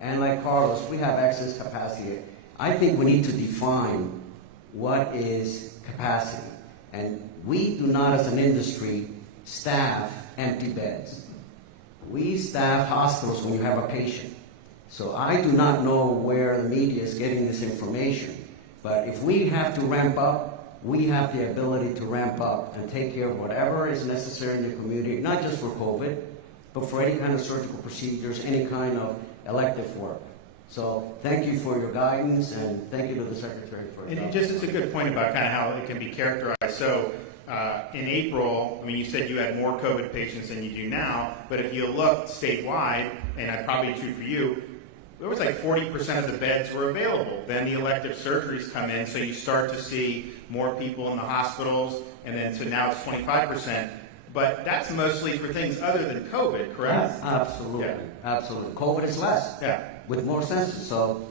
And like Carlos, we have excess capacity. I think we need to define what is capacity. And we do not, as an industry, staff empty beds. We staff hospitals when you have a patient. So I do not know where the media is getting this information. But if we have to ramp up, we have the ability to ramp up and take care of whatever is necessary in the community, not just for COVID, but for any kind of surgical procedures, any kind of elective work. So thank you for your guidance, and thank you to the Secretary for it. And just it's a good point about kind of how it can be characterized. So in April, I mean, you said you had more COVID patients than you do now, but if you look statewide, and that's probably true for you, there was like 40% of the beds were available. Then the elective surgeries come in, so you start to see more people in the hospitals, and then so now it's 25%. But that's mostly for things other than COVID, correct? Yes, absolutely, absolutely. COVID is less, with more census, so.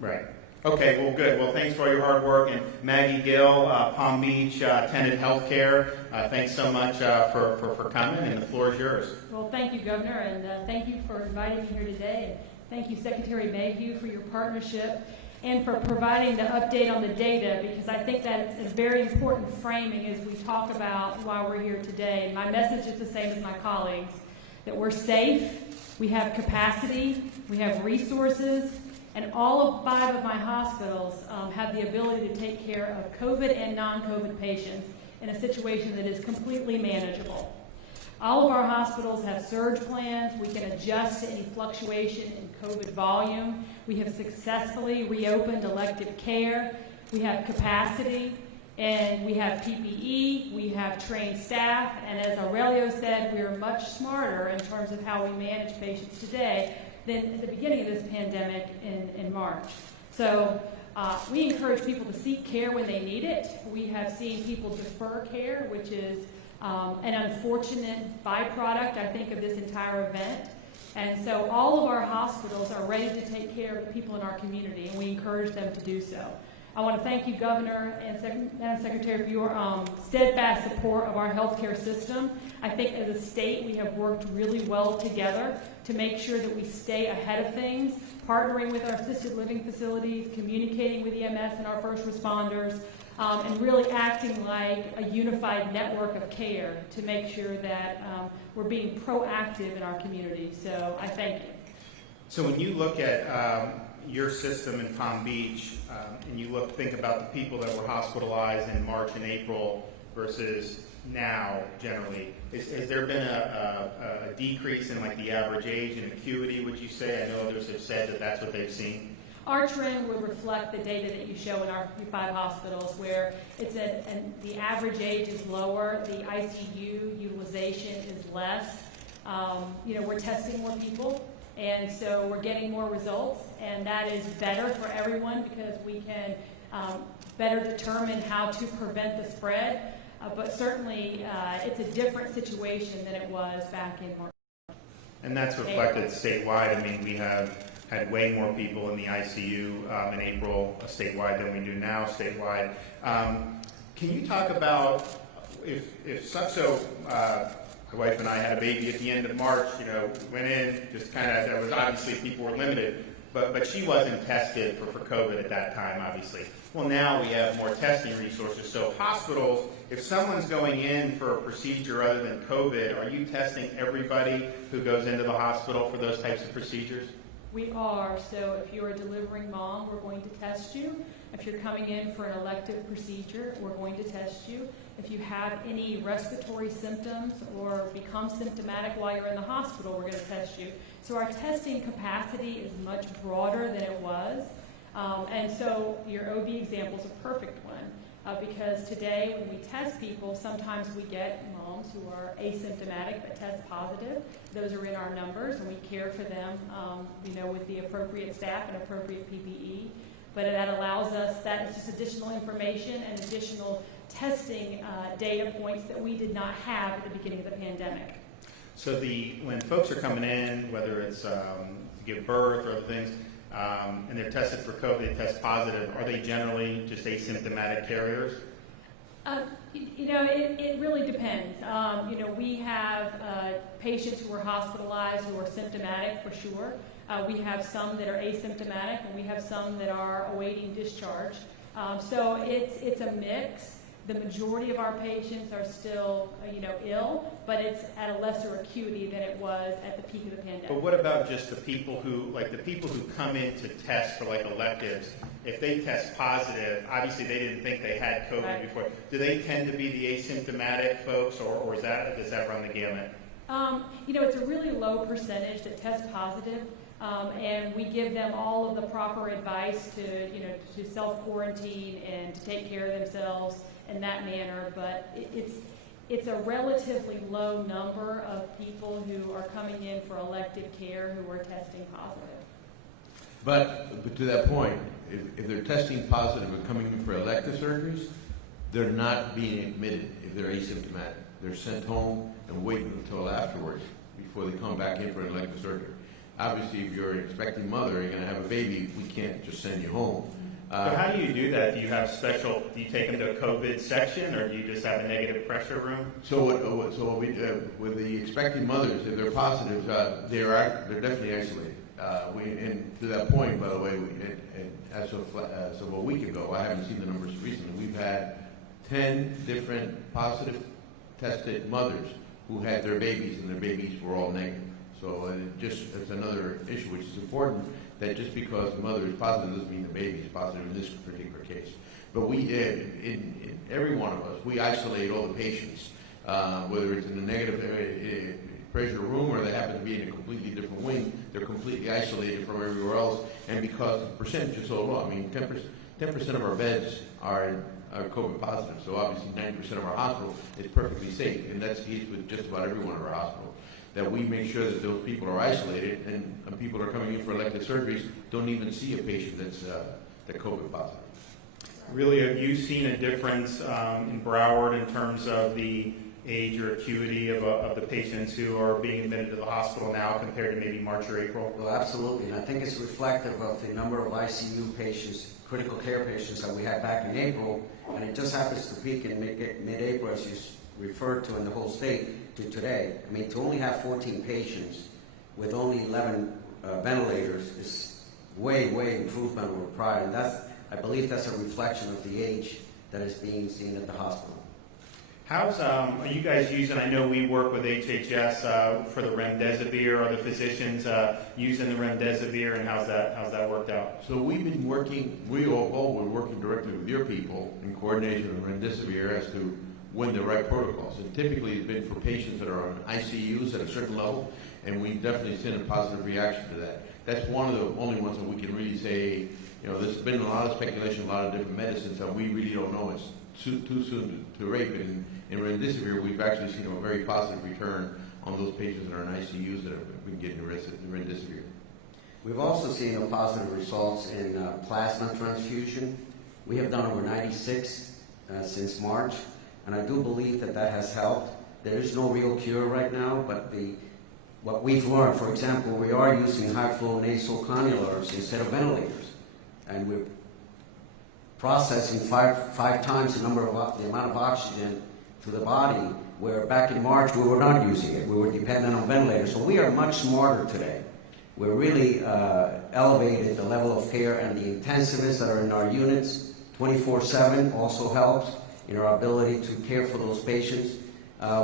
Right. Okay, well, good. Well, thanks for all your hard work. And Maggie Gill, Palm Beach Tenet Healthcare, thanks so much for coming, and the floor is yours. Well, thank you, Governor, and thank you for inviting me here today. Thank you, Secretary Mayhew, for your partnership and for providing the update on the data, because I think that it's a very important framing as we talk about why we're here today. My message is the same as my colleagues, that we're safe, we have capacity, we have resources, and all of 5 of my hospitals have the ability to take care of COVID and non-COVID patients in a situation that is completely manageable. All of our hospitals have surge plans. We can adjust to any fluctuation in COVID volume. We have successfully reopened elective care. We have capacity, and we have PPE. We have trained staff, and as Aurelio said, we are much smarter in terms of how we manage patients today than at the beginning of this pandemic in March. So we encourage people to seek care when they need it. We have seen people defer care, which is an unfortunate byproduct, I think, of this entire event. And so all of our hospitals are ready to take care of the people in our community, and we encourage them to do so. I want to thank you, Governor and Madam Secretary, for your steadfast support of our healthcare system. I think as a state, we have worked really well together to make sure that we stay ahead of things, partnering with our assisted living facilities, communicating with EMS and our first responders, and really acting like a unified network of care to make sure that we're being proactive in our community. So I thank you. So when you look at your system in Palm Beach, and you think about the people that were hospitalized in March and April versus now, generally, has there been a decrease in like the average age and acuity, would you say? I know others have said that that's what they've seen. Our trend would reflect the data that you show in our 5 hospitals, where it's the average age is lower, the ICU utilization is less. We're testing more people, and so we're getting more results, and that is better for everyone because we can better determine how to prevent the spread. But certainly, it's a different situation than it was back in March. And that's reflected statewide. I mean, we have had way more people in the ICU in April statewide than we do now statewide. Can you talk about my wife and I had a baby at the end of March, went in, just kind of, there was obviously people were limited, but she wasn't tested for COVID at that time, obviously. Well, now we have more testing resources. So hospitals, if someone's going in for a procedure other than COVID, are you testing everybody who goes into the hospital for those types of procedures? We are. So if you're a delivering mom, we're going to test you. If you're coming in for an elective procedure, we're going to test you. If you have any respiratory symptoms or become symptomatic while you're in the hospital, we're going to test you. So our testing capacity is much broader than it was. And so your OB example is a perfect one because today when we test people, sometimes we get moms who are asymptomatic but test positive. Those are in our numbers, and we care for them, with the appropriate staff and appropriate PPE. But that allows us, that is just additional information and additional testing data points that we did not have at the beginning of the pandemic. So when folks are coming in, whether it's to give birth or other things, and they're tested for COVID, they test positive, are they generally just asymptomatic carriers? It really depends. We have patients who are hospitalized who are symptomatic for sure. We have some that are asymptomatic, and we have some that are awaiting discharge. So it's a mix. The majority of our patients are still, ill, but it's at a lesser acuity than it was at the peak of the pandemic. But what about just the people who come in to test for electives? If they test positive, obviously they didn't think they had COVID before. Do they tend to be the asymptomatic folks, or does that run the gamut? It's a really low percentage that test positive. And we give them all of the proper advice to self-quarantine and to take care of themselves in that manner, but it's a relatively low number of people who are coming in for elective care who are testing positive. But to that point, if they're testing positive and coming in for elective surgeries, they're not being admitted if they're asymptomatic. They're sent home and waiting until afterwards before they come back in for an elective surgery. Obviously, if you're an expecting mother, you're going to have a baby, we can't just send you home. So how do you do that? Do you take them to a COVID section, or do you just have a negative pressure room? So what we with the expecting mothers, if they're positive, they're definitely isolated. and to that point, by the way, as of a week ago, I haven't seen the numbers recently, we've had 10 different positive tested mothers who had their babies, and their babies were all negative. So it's another issue, which is important, that just because the mother is positive doesn't mean the baby is positive in this particular case. But we, in every one of us, we isolate all the patients, whether it's in a negative pressure room or they happen to be in a completely different wing, they're completely isolated from everywhere else. And because the percentage is so low, I mean, 10% of our beds are COVID positive, so obviously 90% of our hospital is perfectly safe, and that's the case with just about every one of our hospitals. That we make sure that those people are isolated, and people are coming in for elective surgeries don't even see a patient that's COVID positive. Really, have you seen a difference in Broward in terms of the age or acuity of the patients who are being admitted to the hospital now compared to maybe March or April? Well, absolutely, and I think it's reflective of the number of ICU patients, critical care patients that we had back in April, and it just happens to peak in mid-April, as you referred to, in the whole state to today. I mean, to only have 14 patients with only 11 ventilators is way improvement over prior, and I believe that's a reflection of the age that is being seen at the hospital. How's are you guys using? I know we work with HHS for the remdesivir. Are the physicians using the remdesivir, and how's that worked out? So we've been working. We all were working directly with your people in coordination with remdesivir as to when the right protocols. And typically, it's been for patients that are on ICUs at a certain level, and we've definitely seen a positive reaction to that. That's one of the only ones that we can really say. You know, there's been a lot of speculation, a lot of different medicines that we really don't know. It's too soon to rate, but in remdesivir, we've actually seen a very positive return on those patients that are in ICUs that have been getting remdesivir. We've also seen positive results in plasma transfusion. We have done over 96 since March, and I do believe that has helped. There is no real cure right now, but what we've learned, for example, we are using high-flow nasal cannulars instead of ventilators, and we're processing five times the amount of oxygen to the body, where back in March we were not using it. We were dependent on ventilators. So we are much smarter today. We're really elevated the level of care, and the intensivists that are in our units 24/7 also helps in our ability to care for those patients.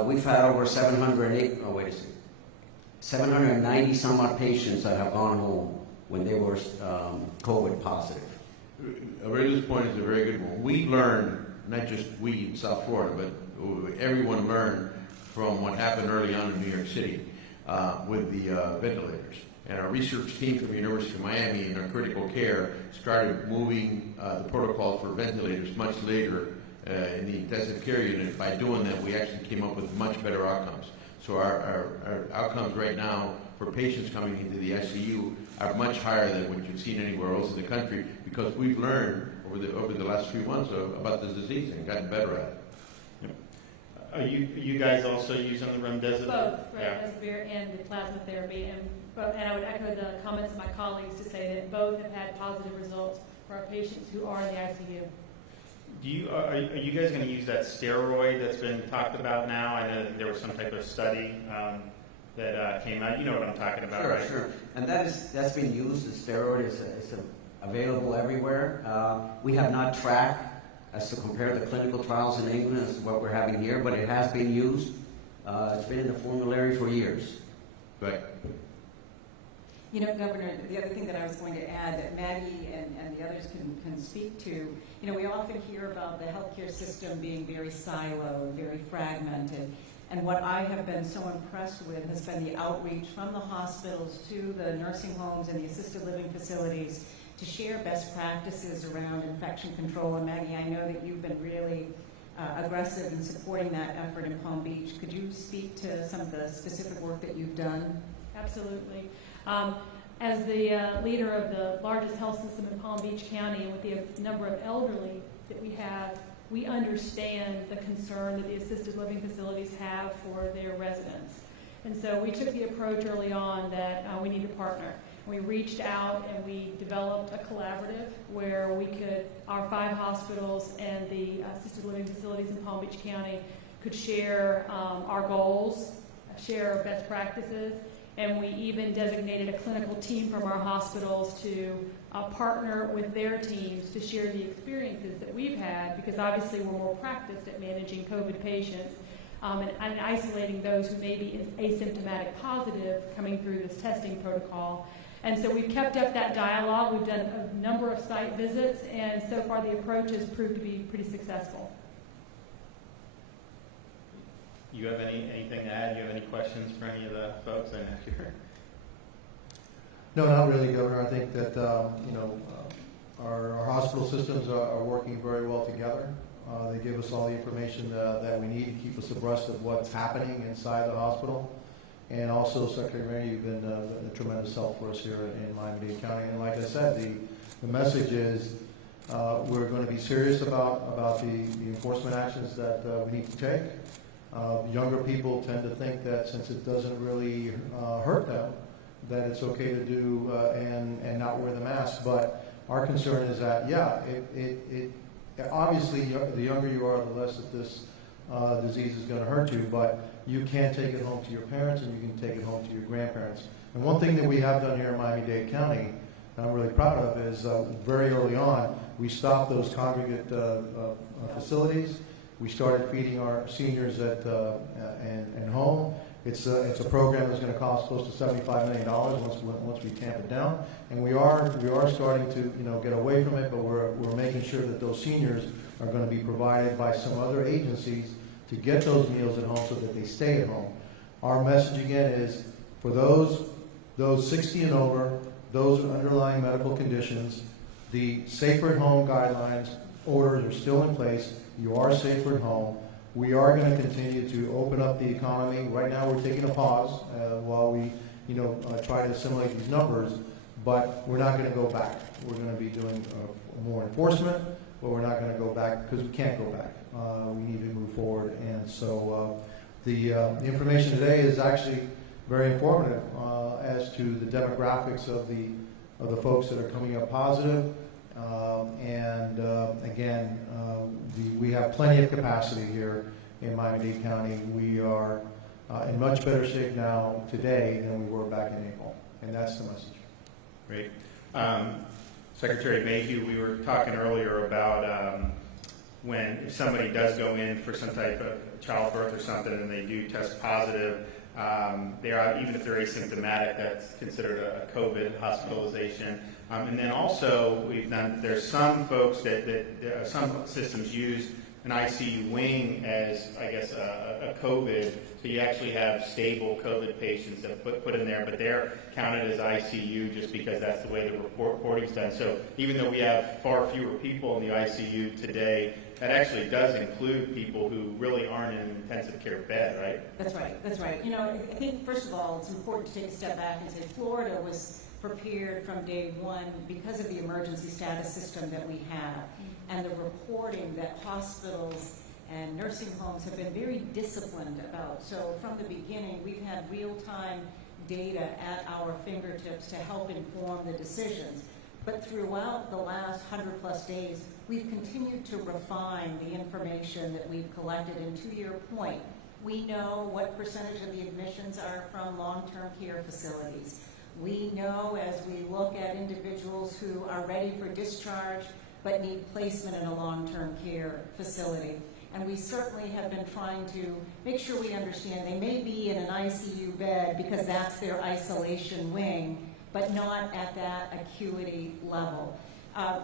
We've had over 790 some odd patients that have gone home when they were COVID positive. Aurelio's point is a very good one. We learned, not just we in South Florida, but everyone learned from what happened early on in New York City with the ventilators. And our research team from the University of Miami in our critical care started moving the protocol for ventilators much later in the intensive care unit. By doing that, we actually came up with much better outcomes. So our outcomes right now for patients coming into the ICU are much higher than what you've seen anywhere else in the country, because we've learned over the last few months about this disease and gotten better at it. Are you guys also using the remdesivir? Both, remdesivir and the plasma therapy, and I would echo the comments of my colleagues to say that both have had positive results for our patients who are in the ICU. Are you guys going to use that steroid that's been talked about now? I know that there was some type of study that came out. You know what I'm talking about, right? Sure. And that's been used. The steroid is available everywhere. We have not tracked as to compare the clinical trials in England as what we're having here, but it has been used. It's been in the formulary for years. Right. You know, Governor, the other thing that I was going to add that Maggie and the others can speak to, you know, we often hear about the healthcare system being very siloed, very fragmented. And what I have been so impressed with has been the outreach from the hospitals to the nursing homes and the assisted living facilities to share best practices around infection control. And Maggie, I know that you've been really aggressive in supporting that effort in Palm Beach. Could you speak to some of the specific work that you've done? Absolutely. As the leader of the largest health system in Palm Beach County, and with the number of elderly that we have, we understand the concern that the assisted living facilities have for their residents. And so we took the approach early on that we need to partner. We reached out and we developed a collaborative where our 5 hospitals and the assisted living facilities in Palm Beach County could share our goals, share our best practices, And we even designated a clinical team from our hospitals to partner with their teams to share the experiences that we've had, because obviously we're more practiced at managing COVID patients and isolating those who may be asymptomatic positive coming through this testing protocol. And so we've kept up that dialogue. We've done a number of site visits, and so far the approach has proved to be pretty successful. You have anything to add? You have any questions for any of the folks I know here? No, not really, Governor. I think that our hospital systems are working very well together. They give us all the information that we need to keep us abreast of what's happening inside the hospital. And also, Secretary Mary, you've been a tremendous help for us here in Miami-Dade County. And like I said, the message is we're going to be serious about the enforcement actions that we need to take. Younger people tend to think that since it doesn't really hurt them, that it's okay to do and not wear the mask. But our concern is that, obviously the younger you are, the less that this disease is going to hurt you, but you can take it home to your parents and you can take it home to your grandparents. And one thing that we have done here in Miami-Dade County, that I'm really proud of, is very early on, we stopped those congregate facilities. We started feeding our seniors at home. It's a program that's going to cost close to $75 million once we tamp it down, and we are starting to get away from it, but we're making sure that those seniors are going to be provided by some other agencies to get those meals at home so that they stay at home. Our message again is for those 60 and over, those with underlying medical conditions, the safer at home guidelines orders are still in place. You are safer at home. We are going to continue to open up the economy. Right now we're taking a pause while we try to assimilate these numbers, but we're not going to go back. We're going to be doing more enforcement, but we're not going to go back because we can't go back. We need to move forward, and so the information today is actually very informative as to the demographics of the folks that are coming up positive. Again, we have plenty of capacity here in Miami-Dade County. We are in much better shape now today than we were back in April, and that's the message. Great. Secretary Mayhew, we were talking earlier about if somebody does go in for some type of childbirth or something and they do test positive, even if they're asymptomatic, that's considered a COVID hospitalization. And then also, there's some folks that some systems use an ICU wing as, I guess, a COVID. So you actually have stable COVID patients that put in there, but they're counted as ICU just because that's the way the reporting's done. So even though we have far fewer people in the ICU today, that actually does include people who really aren't in an intensive care bed, right? That's right. That's right. I think, first of all, it's important to take a step back and say Florida was prepared from day one because of the emergency status system that we have and the reporting that hospitals and nursing homes have been very disciplined about. So from the beginning, we've had real-time data at our fingertips to help inform the decisions. But throughout the last 100+ days, we've continued to refine the information that we've collected. And to your point, we know what percentage of the admissions are from long-term care facilities. We know as we look at individuals who are ready for discharge but need placement in a long-term care facility. And we certainly have been trying to make sure we understand they may be in an ICU bed because that's their isolation wing, but not at that acuity level.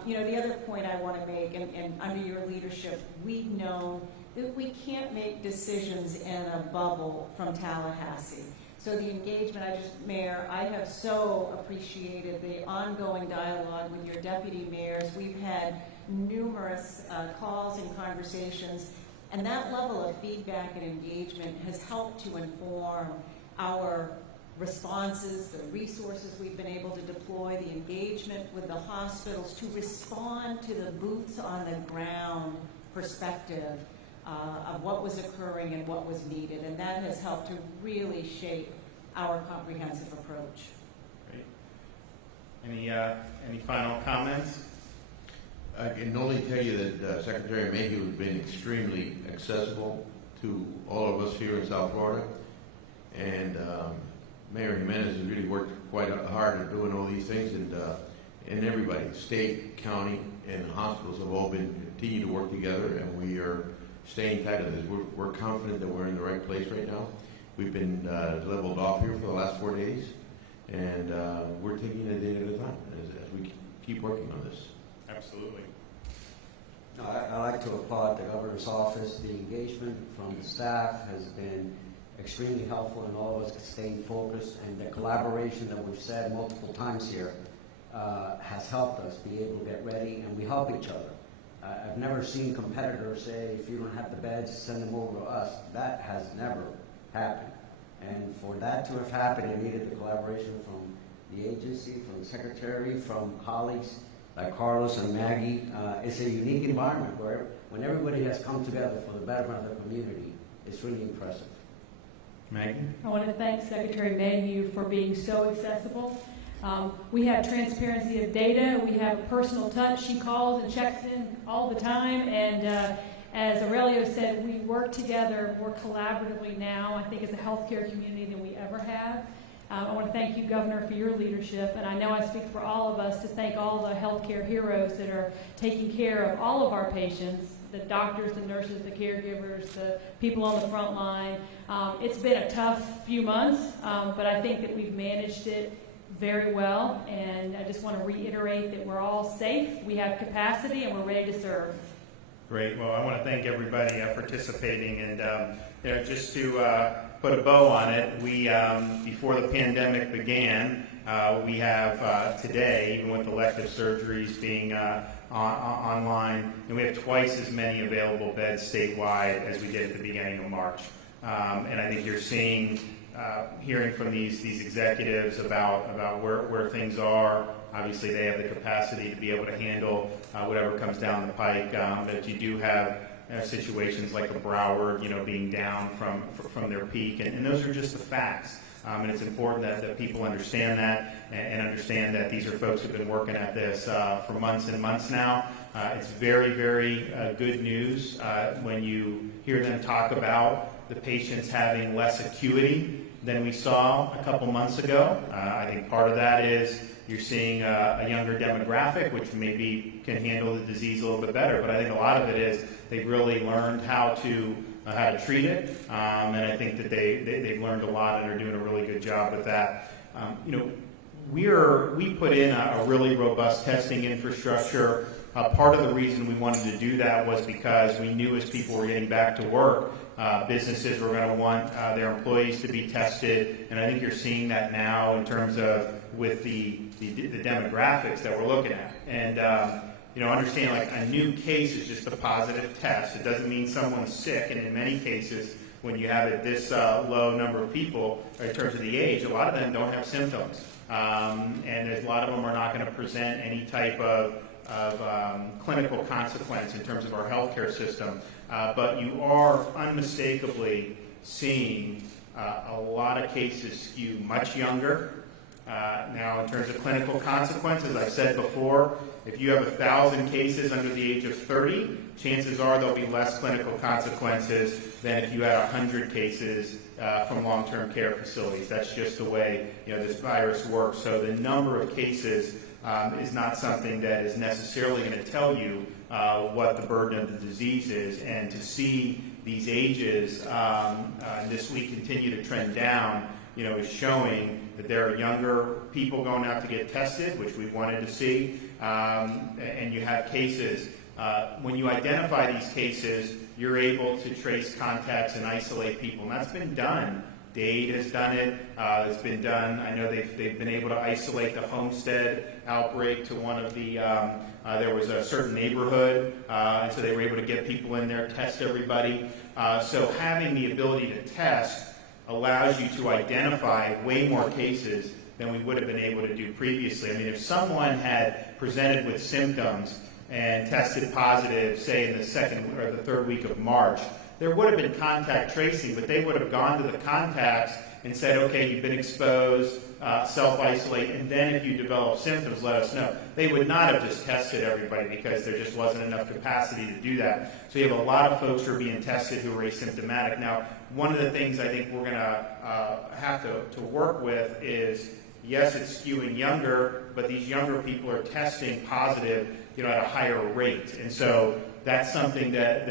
The other point I want to make, and under your leadership, we know that we can't make decisions in a bubble from Tallahassee. So the engagement, Mayor, I have so appreciated the ongoing dialogue with your deputy mayors. We've had numerous calls and conversations, and that level of feedback and engagement has helped to inform our responses, the resources we've been able to deploy, the engagement with the hospitals to respond to the boots on the ground perspective of what was occurring and what was needed, and that has helped to really shape our comprehensive approach. Great. Any final comments? I can only tell you that Secretary Mayhew has been extremely accessible to all of us here in South Florida, and Mayor Jimenez has really worked quite hard at doing all these things, and everybody, state, county, and hospitals have all been continue to work together, and we are staying tight on this. We're confident that we're in the right place right now. We've been leveled off here for the last 4 days, and we're taking it a day at a time as we keep working on this. Absolutely. I'd like to applaud the governor's office. The engagement from the staff has been extremely helpful in all of us staying focused, and the collaboration that we've said multiple times here has helped us be able to get ready, and we help each other. I've never seen competitors say, if you don't have the beds, send them over to us. That has never happened. And for that to have happened, it needed the collaboration from the agency, from the secretary, from colleagues like Carlos and Maggie. It's a unique environment where when everybody has come together for the betterment of the community, it's really impressive. Maggie? I want to thank Secretary Mayhew for being so accessible. We have transparency of data. We have a personal touch. She calls and checks in all the time. And as Aurelio said, we work together more collaboratively now, I think, as a healthcare community than we ever have. I want to thank you, Governor, for your leadership. And I know I speak for all of us to thank all the healthcare heroes that are taking care of all of our patients, the doctors, the nurses, the caregivers, the people on the front line. It's been a tough few months, but I think that we've managed it very well, and I just want to reiterate that we're all safe, we have capacity, and we're ready to serve. Great. Well, I want to thank everybody participating, and just to put a bow on it, we before the pandemic began, we have today, even with elective surgeries being online, and we have twice as many available beds statewide as we did at the beginning of March. And I think you're seeing, hearing from these executives about where things are. Obviously, they have the capacity to be able to handle whatever comes down the pike. But you do have situations like a Broward, being down from their peak, and those are just the facts. And it's important that people understand that and understand that these are folks who've been working at this for months and months now. It's very, very good news when you hear them talk about the patients having less acuity than we saw a couple months ago. I think part of that is you're seeing a younger demographic, which maybe can handle the disease a little bit better. But I think a lot of it is they've really learned how to treat it, and I think that they've learned a lot and are doing a really good job with that. We put in a really robust testing infrastructure. Part of the reason we wanted to do that was because we knew as people were getting back to work, businesses were going to want their employees to be tested, and I think you're seeing that now in terms of with the demographics that we're looking at. And understand, like, a new case is just a positive test. It doesn't mean someone's sick, and in many cases, when you have it this low number of people, in terms of the age, a lot of them don't have symptoms, and a lot of them are not going to present any type of clinical consequence in terms of our healthcare system. But you are unmistakably seeing a lot of cases skew much younger. Now, in terms of clinical consequences, I've said before, if you have 1,000 cases under the age of 30, chances are there'll be less clinical consequences than if you had 100 cases from long-term care facilities. That's just the way this virus works. So the number of cases is not something that is necessarily going to tell you what the burden of the disease is. And to see these ages this week continue to trend down, is showing that there are younger people going out to get tested, which we wanted to see, and you have cases. When you identify these cases, you're able to trace contacts and isolate people, and that's been done. Dade has done it. It's been done. I know they've been able to isolate the Homestead outbreak to one of the, there was a certain neighborhood, and so they were able to get people in there, test everybody. So having the ability to test allows you to identify way more cases than we would have been able to do previously. I mean, if someone had presented with symptoms and tested positive, say in the second or the third week of March, there would have been contact tracing, but they would have gone to the contacts and said, okay, you've been exposed, self-isolate, and then if you develop symptoms, let us know. They would not have just tested everybody because there just wasn't enough capacity to do that. So you have a lot of folks who are being tested who are asymptomatic. Now, one of the things I think we're going to have to work with is, yes, it's skewing younger, but these younger people are testing positive, at a higher rate. And so that's something that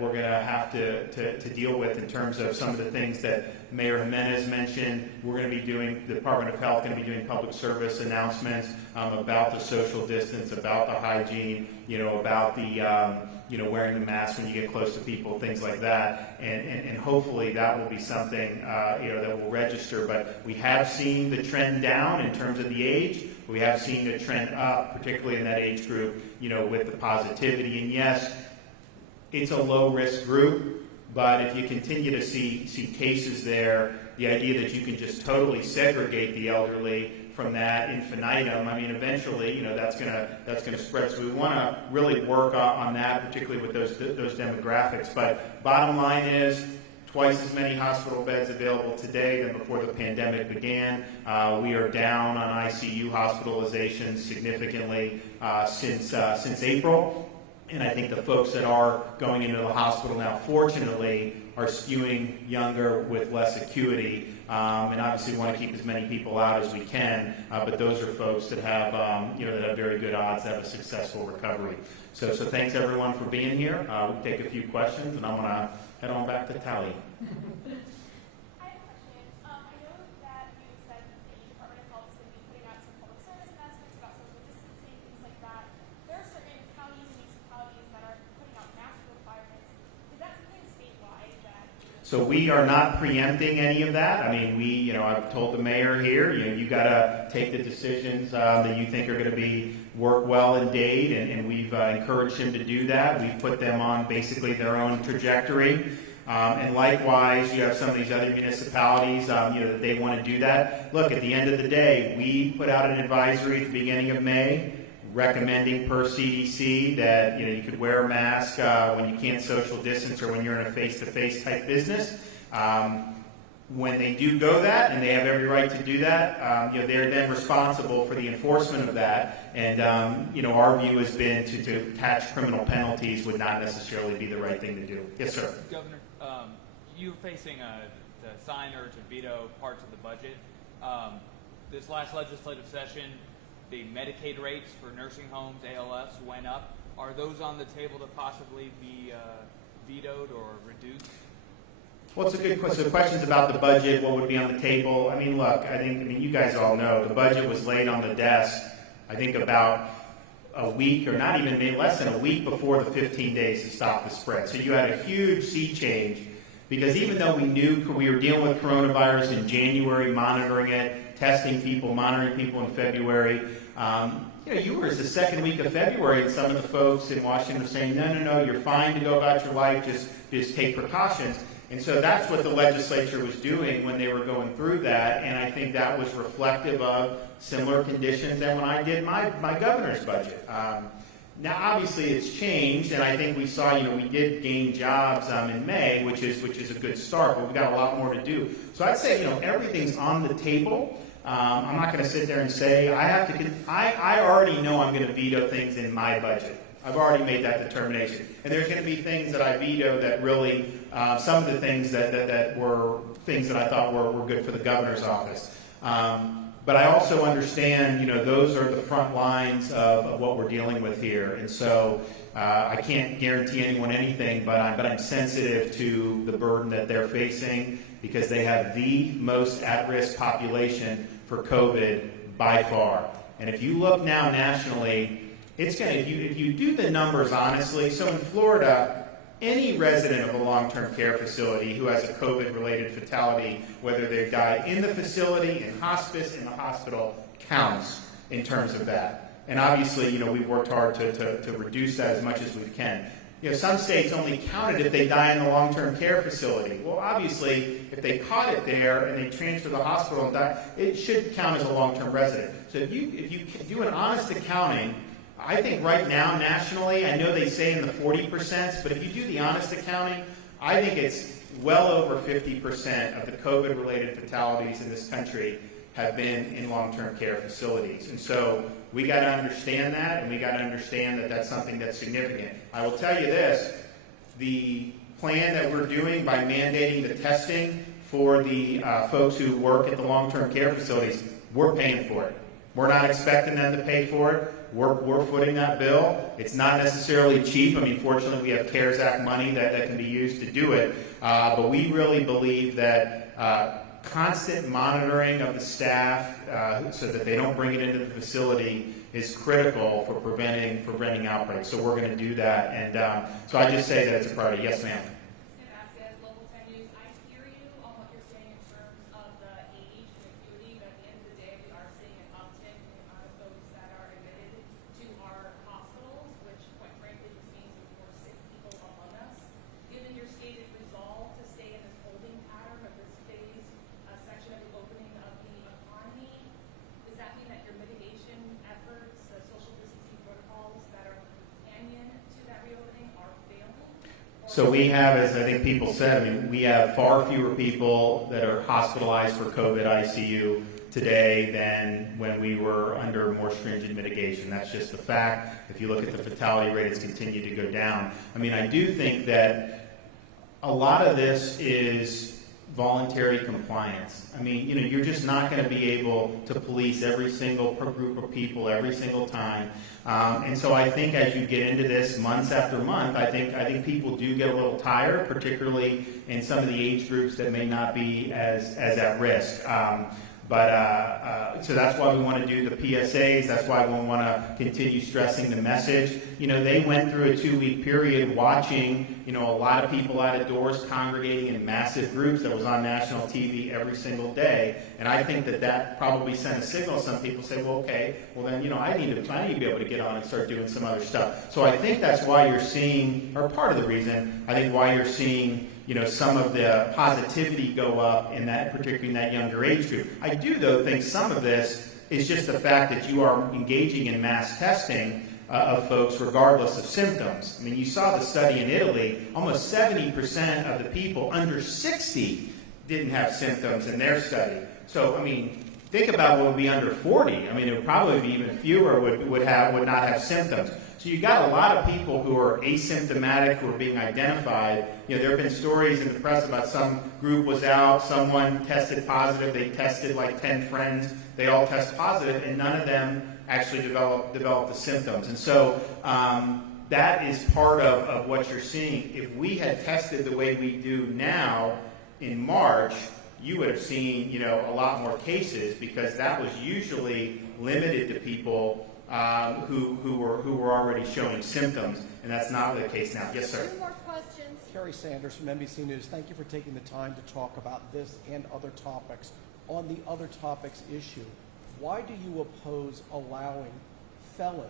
we're going to have to deal with in terms of some of the things that Mayor Jimenez mentioned. We're going to be doing, the Department of Health going to be doing public service announcements about the social distance, about the hygiene, about the wearing the mask when you get close to people, things like that, and hopefully that will be something that will register. But we have seen the trend down in terms of the age. We have seen the trend up, particularly in that age group, with the positivity. And yes, it's a low-risk group, but if you continue to see cases there, the idea that you can just totally segregate the elderly from that infinitum, I mean, eventually, that's gonna spread. So we want to really work on that, particularly with those demographics. But bottom line is, twice as many hospital beds available today than before the pandemic began. We are down on ICU hospitalizations significantly since April. And I think the folks that are going into the hospital now, fortunately, are skewing younger with less acuity. And obviously we want to keep as many people out as we can. But those are folks that have, that have very good odds to have a successful recovery. So thanks everyone for being here. We'll take a few questions, and I'm going to head on back to Tally. I have a question. I know that you said the Department of Health is going to be putting out some public service announcements about social distancing, things like that. There are certain counties and municipalities that are putting out mask requirements. Is that something statewide that? So we are not preempting any of that. I mean, I've told the mayor here, you got to take the decisions that you think are going to work well in Dade, and we've encouraged him to do that. We've put them on basically their own trajectory. And likewise, you have some of these other municipalities, that they want to do that. Look, at the end of the day, we put out an advisory at the beginning of May recommending per CDC that you could wear a mask when you can't social distance or when you're in a face-to-face type business. When they do go that, and they have every right to do that, they're then responsible for the enforcement of that. And our view has been to attach criminal penalties would not necessarily be the right thing to do. Yes, sir. Governor, you're facing to sign or to veto parts of the budget. This last legislative session, the Medicaid rates for nursing homes, ALFs, went up. Are those on the table to possibly be vetoed or reduced? Well, it's a good question. So questions about the budget, what would be on the table. I mean, look, you guys all know the budget was laid on the desk, I think about a week, or not even, maybe less than a week before the 15 days to stop the spread. So you had a huge sea change, because even though we knew we were dealing with coronavirus in January, monitoring it, testing people, monitoring people in February, you were the second week of February, and some of the folks in Washington were saying, no, you're fine to go about your life, just take precautions. And so that's what the legislature was doing when they were going through that, and I think that was reflective of similar conditions than when I did my governor's budget. Now, obviously, it's changed, and I think we saw, we did gain jobs in May, which is a good start, but we've got a lot more to do. So I'd say, everything's on the table. I'm not going to sit there and say I already know I'm going to veto things in my budget. I've already made that determination. And there's going to be things that I veto that really, some of the things that were things that I thought were good for the governor's office. But I also understand, those are the front lines of what we're dealing with here. And so I can't guarantee anyone anything, but I'm sensitive to the burden that they're facing, because they have the most at-risk population for COVID by far. And if you look now nationally, it's going to, if you do the numbers honestly, so in Florida, any resident of a long-term care facility who has a COVID-related fatality, whether they die in the facility, in hospice, in the hospital, counts in terms of that. And obviously, we've worked hard to reduce that as much as we can. Some states only count it if they die in the long-term care facility. Well, obviously, if they caught it there and they transfer to the hospital and die, it should count as a long-term resident. So if you do an honest accounting, I think right now, nationally, I know they say in the 40%, but if you do the honest accounting, I think it's well over 50% of the COVID-related fatalities in this country have been in long-term care facilities. And so we got to understand that, and we got to understand that that's something that's significant. I will tell you this, the plan that we're doing by mandating the testing for the folks who work at the long-term care facilities, we're paying for it. We're not expecting them to pay for it. We're footing that bill. It's not necessarily cheap. I mean, fortunately, we have CARES Act money that can be used to do it. But we really believe that constant monitoring of the staff so that they don't bring it into the facility is critical for preventing outbreaks. So we're going to do that. And so I just say that it's a priority. Yes, ma'am. So we have, as I think people said, I mean, we have far fewer people that are hospitalized for COVID ICU today than when we were under more stringent mitigation. That's just a fact. If you look at the fatality rate, it's continued to go down. I mean, I do think that a lot of this is voluntary compliance. I mean, you're just not going to be able to police every single group of people every single time. And so I think as you get into this months after month, I think people do get a little tired, particularly in some of the age groups that may not be as at risk. So that's why we want to do the PSAs. That's why we want to continue stressing the message. They went through a 2-week period watching, a lot of people out of doors congregating in massive groups that was on national TV every single day. And I think that probably sent a signal. Some people say, well, okay, well then, I need to be able to get on and start doing some other stuff. So I think that's why you're seeing, or part of the reason, I think why you're seeing some of the positivity go up particularly in that younger age group. I do, though, think some of this is just the fact that you are engaging in mass testing of folks regardless of symptoms. I mean, you saw the study in Italy, almost 70% of the people under 60 didn't have symptoms in their study. So, I mean, think about what would be under 40. I mean, it would probably be even fewer would not have symptoms. So you got a lot of people who are asymptomatic, who are being identified. There have been stories in the press about some group was out, someone tested positive, they tested like 10 friends, they all test positive, and none of them actually developed the symptoms. And so that is part of what you're seeing. If we had tested the way we do now in March, you would have seen, a lot more cases, because that was usually limited to people who were already showing symptoms, and that's not the case now. Yes, sir. Two more questions. Kerry Sanders from NBC News. Thank you for taking the time to talk about this and other topics. On the other topics issue, why do you oppose allowing felons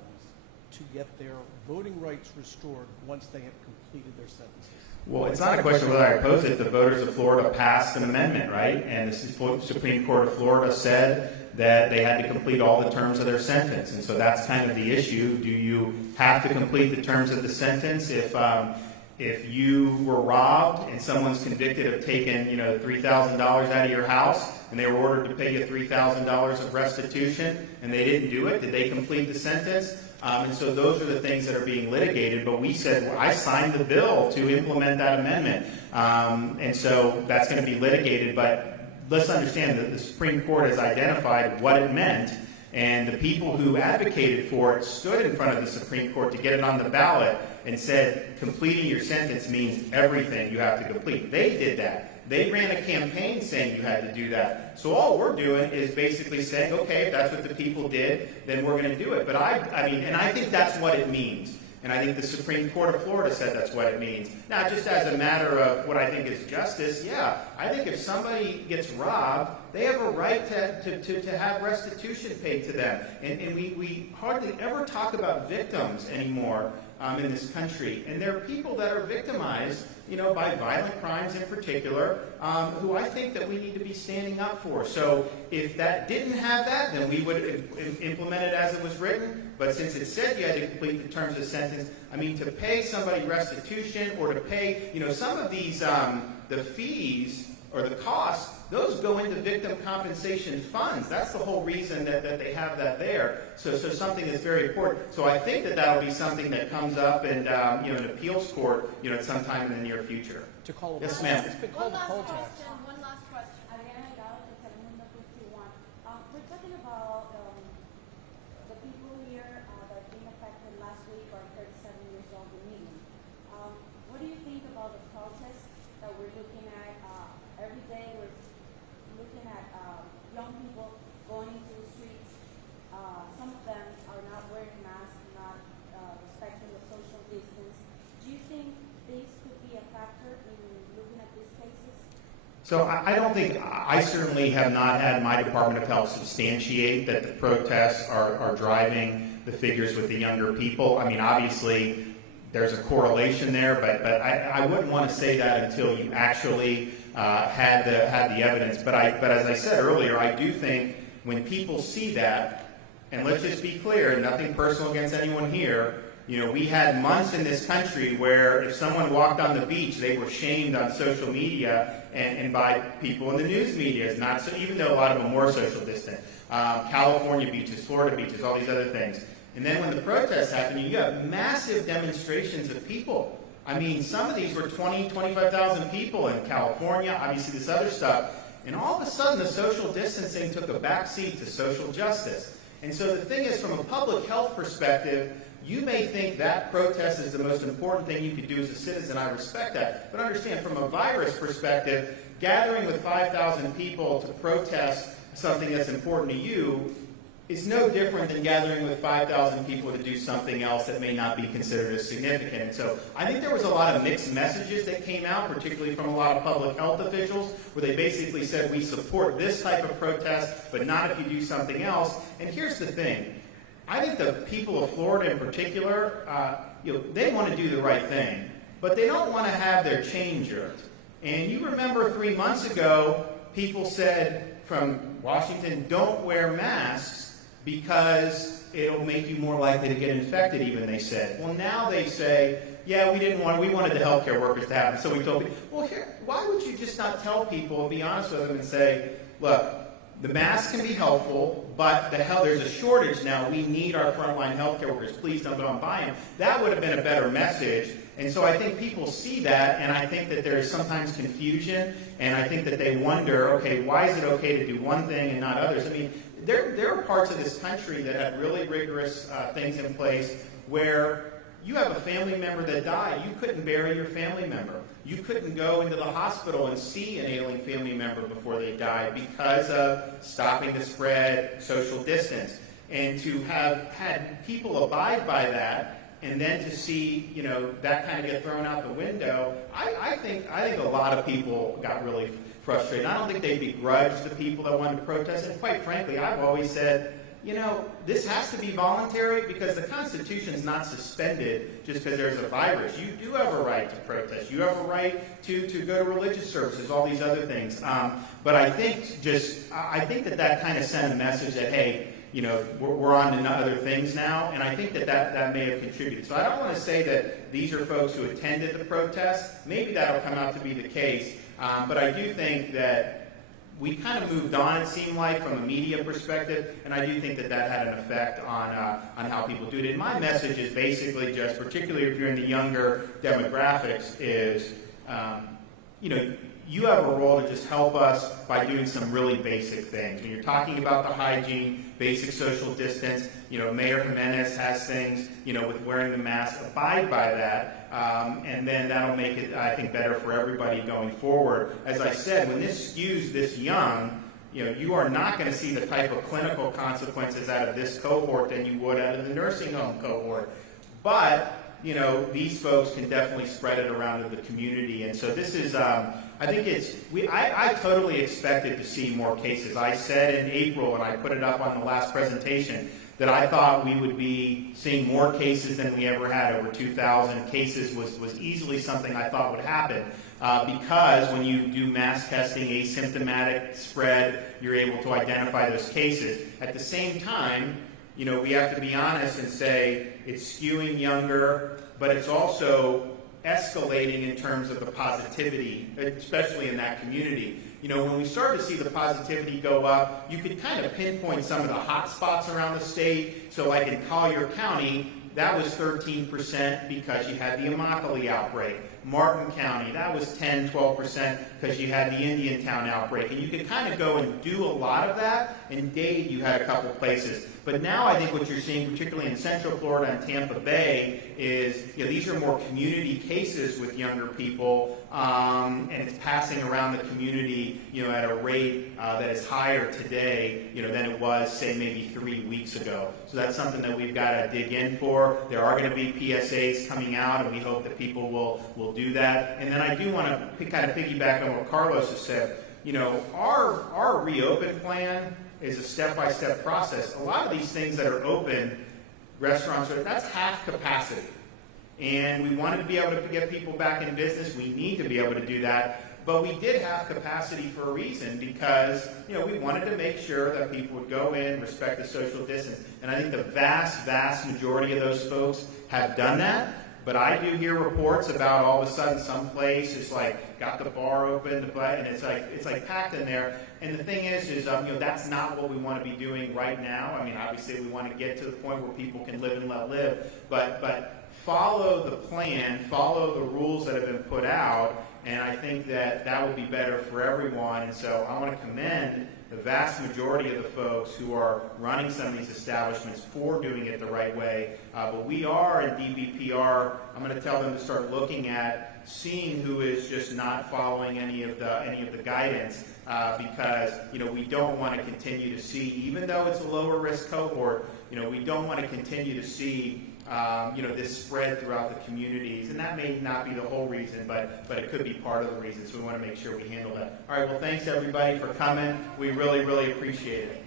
to get their voting rights restored once they have completed their sentences? Well, it's not a question of whether I oppose it. The voters of Florida passed an amendment, right? And the Supreme Court of Florida said that they had to complete all the terms of their sentence. And so that's kind of the issue. Do you have to complete the terms of the sentence? If you were robbed and someone's convicted of taking, $3,000 out of your house, and they were ordered to pay you $3,000 of restitution, and they didn't do it, did they complete the sentence? And so those are the things that are being litigated. But we said, well, I signed the bill to implement that amendment. And so that's going to be litigated. But let's understand that the Supreme Court has identified what it meant. And the people who advocated for it stood in front of the Supreme Court to get it on the ballot and said, completing your sentence means everything you have to complete. They did that. They ran a campaign saying you had to do that. So all we're doing is basically saying, okay, if that's what the people did, then we're going to do it. But I think that's what it means. And I think the Supreme Court of Florida said that's what it means. Now, just as a matter of what I think is justice, yeah, I think if somebody gets robbed, they have a right to have restitution paid to them. And we hardly ever talk about victims anymore in this country. And there are people that are victimized, by violent crimes in particular, who I think that we need to be standing up for. So if that didn't have that, then we would implement it as it was written. but since it said you had to complete the terms of sentence, I mean, to pay somebody restitution or to pay, some of these, the fees or the costs, those go into victim compensation funds. That's the whole reason that they have that there. So something that's very important. So I think that that'll be something that comes up in, an appeals court, at some time in the near future. To call it Yes, ma'am. It's been called a poll tax. One last question. Adriana Gallo, de Telemundo 51. We're talking about the people here that been affected last week are 37 years old and medium. What do you think about the protests that we're looking at every day? We're looking at young people going into the streets. Some of them are not wearing masks, not respecting the social distance. Do you think this could be a factor in looking at these cases? So I don't think, I certainly have not had my Department of Health substantiate that the protests are driving the figures with the younger people. I mean, obviously, there's a correlation there, but I wouldn't want to say that until you actually had the evidence. But as I said earlier, I do think when people see that, and let's just be clear, nothing personal against anyone here, we had months in this country where if someone walked on the beach, they were shamed on social media and by people in the news media. Not so, even though a lot of them were social distant. California beaches, Florida beaches, all these other things. And then when the protests happen, you have massive demonstrations of people. I mean, some of these were 20, 25,000 people in California, obviously this other stuff. And all of a sudden, the social distancing took a backseat to social justice. And so the thing is, from a public health perspective, you may think that protest is the most important thing you could do as a citizen. I respect that. But understand, from a virus perspective, gathering with 5,000 people to protest something that's important to you is no different than gathering with 5,000 people to do something else that may not be considered as significant. And so I think there was a lot of mixed messages that came out, particularly from a lot of public health officials, where they basically said, we support this type of protest, but not if you do something else. And here's the thing. I think the people of Florida in particular, they want to do the right thing, but they don't want to have their chain jerked. And you remember 3 months ago, people said from Washington, don't wear masks because it'll make you more likely to get infected, even, they said. Well, now they say, yeah, we wanted the healthcare workers to have it. So we told people, well, why would you just not tell people and be honest with them and say, look, the mask can be helpful, but there's a shortage now. We need our frontline healthcare workers. Please don't go and buy them. That would have been a better message. And so I think people see that, and I think that there is sometimes confusion, and I think that they wonder, okay, why is it okay to do one thing and not others? I mean, there are parts of this country that have really rigorous things in place where you have a family member that died. You couldn't bury your family member. You couldn't go into the hospital and see an ailing family member before they died because of stopping the spread, social distance. And to have had people abide by that, and then to see, that kind of get thrown out the window, I think a lot of people got really frustrated. I don't think they begrudged the people that wanted to protest. And quite frankly, I've always said, this has to be voluntary because the Constitution is not suspended just because there's a virus. You do have a right to protest. You have a right to go to religious services, all these other things. But I think that kind of sent a message that, hey, we're on to other things now, and I think that may have contributed. So I don't want to say that these are folks who attended the protest. Maybe that'll come out to be the case, but I do think that we kind of moved on, it seemed like, from a media perspective, and I do think that had an effect on how people do it. And my message is basically just, particularly if you're in the younger demographics, is, you have a role to just help us by doing some really basic things. When you're talking about the hygiene, basic social distance, Mayor Jimenez has things, with wearing the mask, abide by that, and then that'll make it, I think, better for everybody going forward. As I said, when this skews this young, you are not going to see the type of clinical consequences out of this cohort than you would out of the nursing home cohort. But these folks can definitely spread it around to the community. And so this is, I think I totally expected to see more cases. I said in April, and I put it up on the last presentation, that I thought we would be seeing more cases than we ever had. Over 2,000 cases was easily something I thought would happen. Because when you do mass testing, asymptomatic spread, you're able to identify those cases. At the same time, we have to be honest and say it's skewing younger, but it's also escalating in terms of the positivity, especially in that community. When we started to see the positivity go up, you could kind of pinpoint some of the hot spots around the state. So like in Collier County, that was 13% because you had the Immokalee outbreak. Martin County, that was 10, 12% because you had the Indiantown outbreak. And you could kind of go and do a lot of that. In Dade, you had a couple places. But now I think what you're seeing, particularly in Central Florida and Tampa Bay, is these are more community cases with younger people, and it's passing around the community, at a rate that is higher today, than it was, say, maybe 3 weeks ago. So that's something that we've got to dig in for. There are going to be PSAs coming out, and we hope that people will do that. And then I do want to kind of piggyback on what Carlos has said. Our reopen plan is a step-by-step process. A lot of these things that are open, restaurants, that's half capacity. And we wanted to be able to get people back in business. We need to be able to do that. But we did have capacity for a reason because, we wanted to make sure that people would go in, respect the social distance. And I think the vast, vast majority of those folks have done that. But I do hear reports about all of a sudden some place is got the bar open, and it's like packed in there. And the thing is that's not what we want to be doing right now. I mean, obviously we want to get to the point where people can live and let live, but follow the plan, follow the rules that have been put out, and I think that would be better for everyone. And so I want to commend the vast majority of the folks who are running some of these establishments for doing it the right way. But we are in DBPR. I'm going to tell them to start looking at seeing who is just not following any of the guidance, because we don't want to continue to see, even though it's a lower risk cohort, we don't want to continue to see this spread throughout the communities. And that may not be the whole reason, but it could be part of the reason. So we want to make sure we handle that. All right, well, thanks everybody for coming. We really, really appreciate it.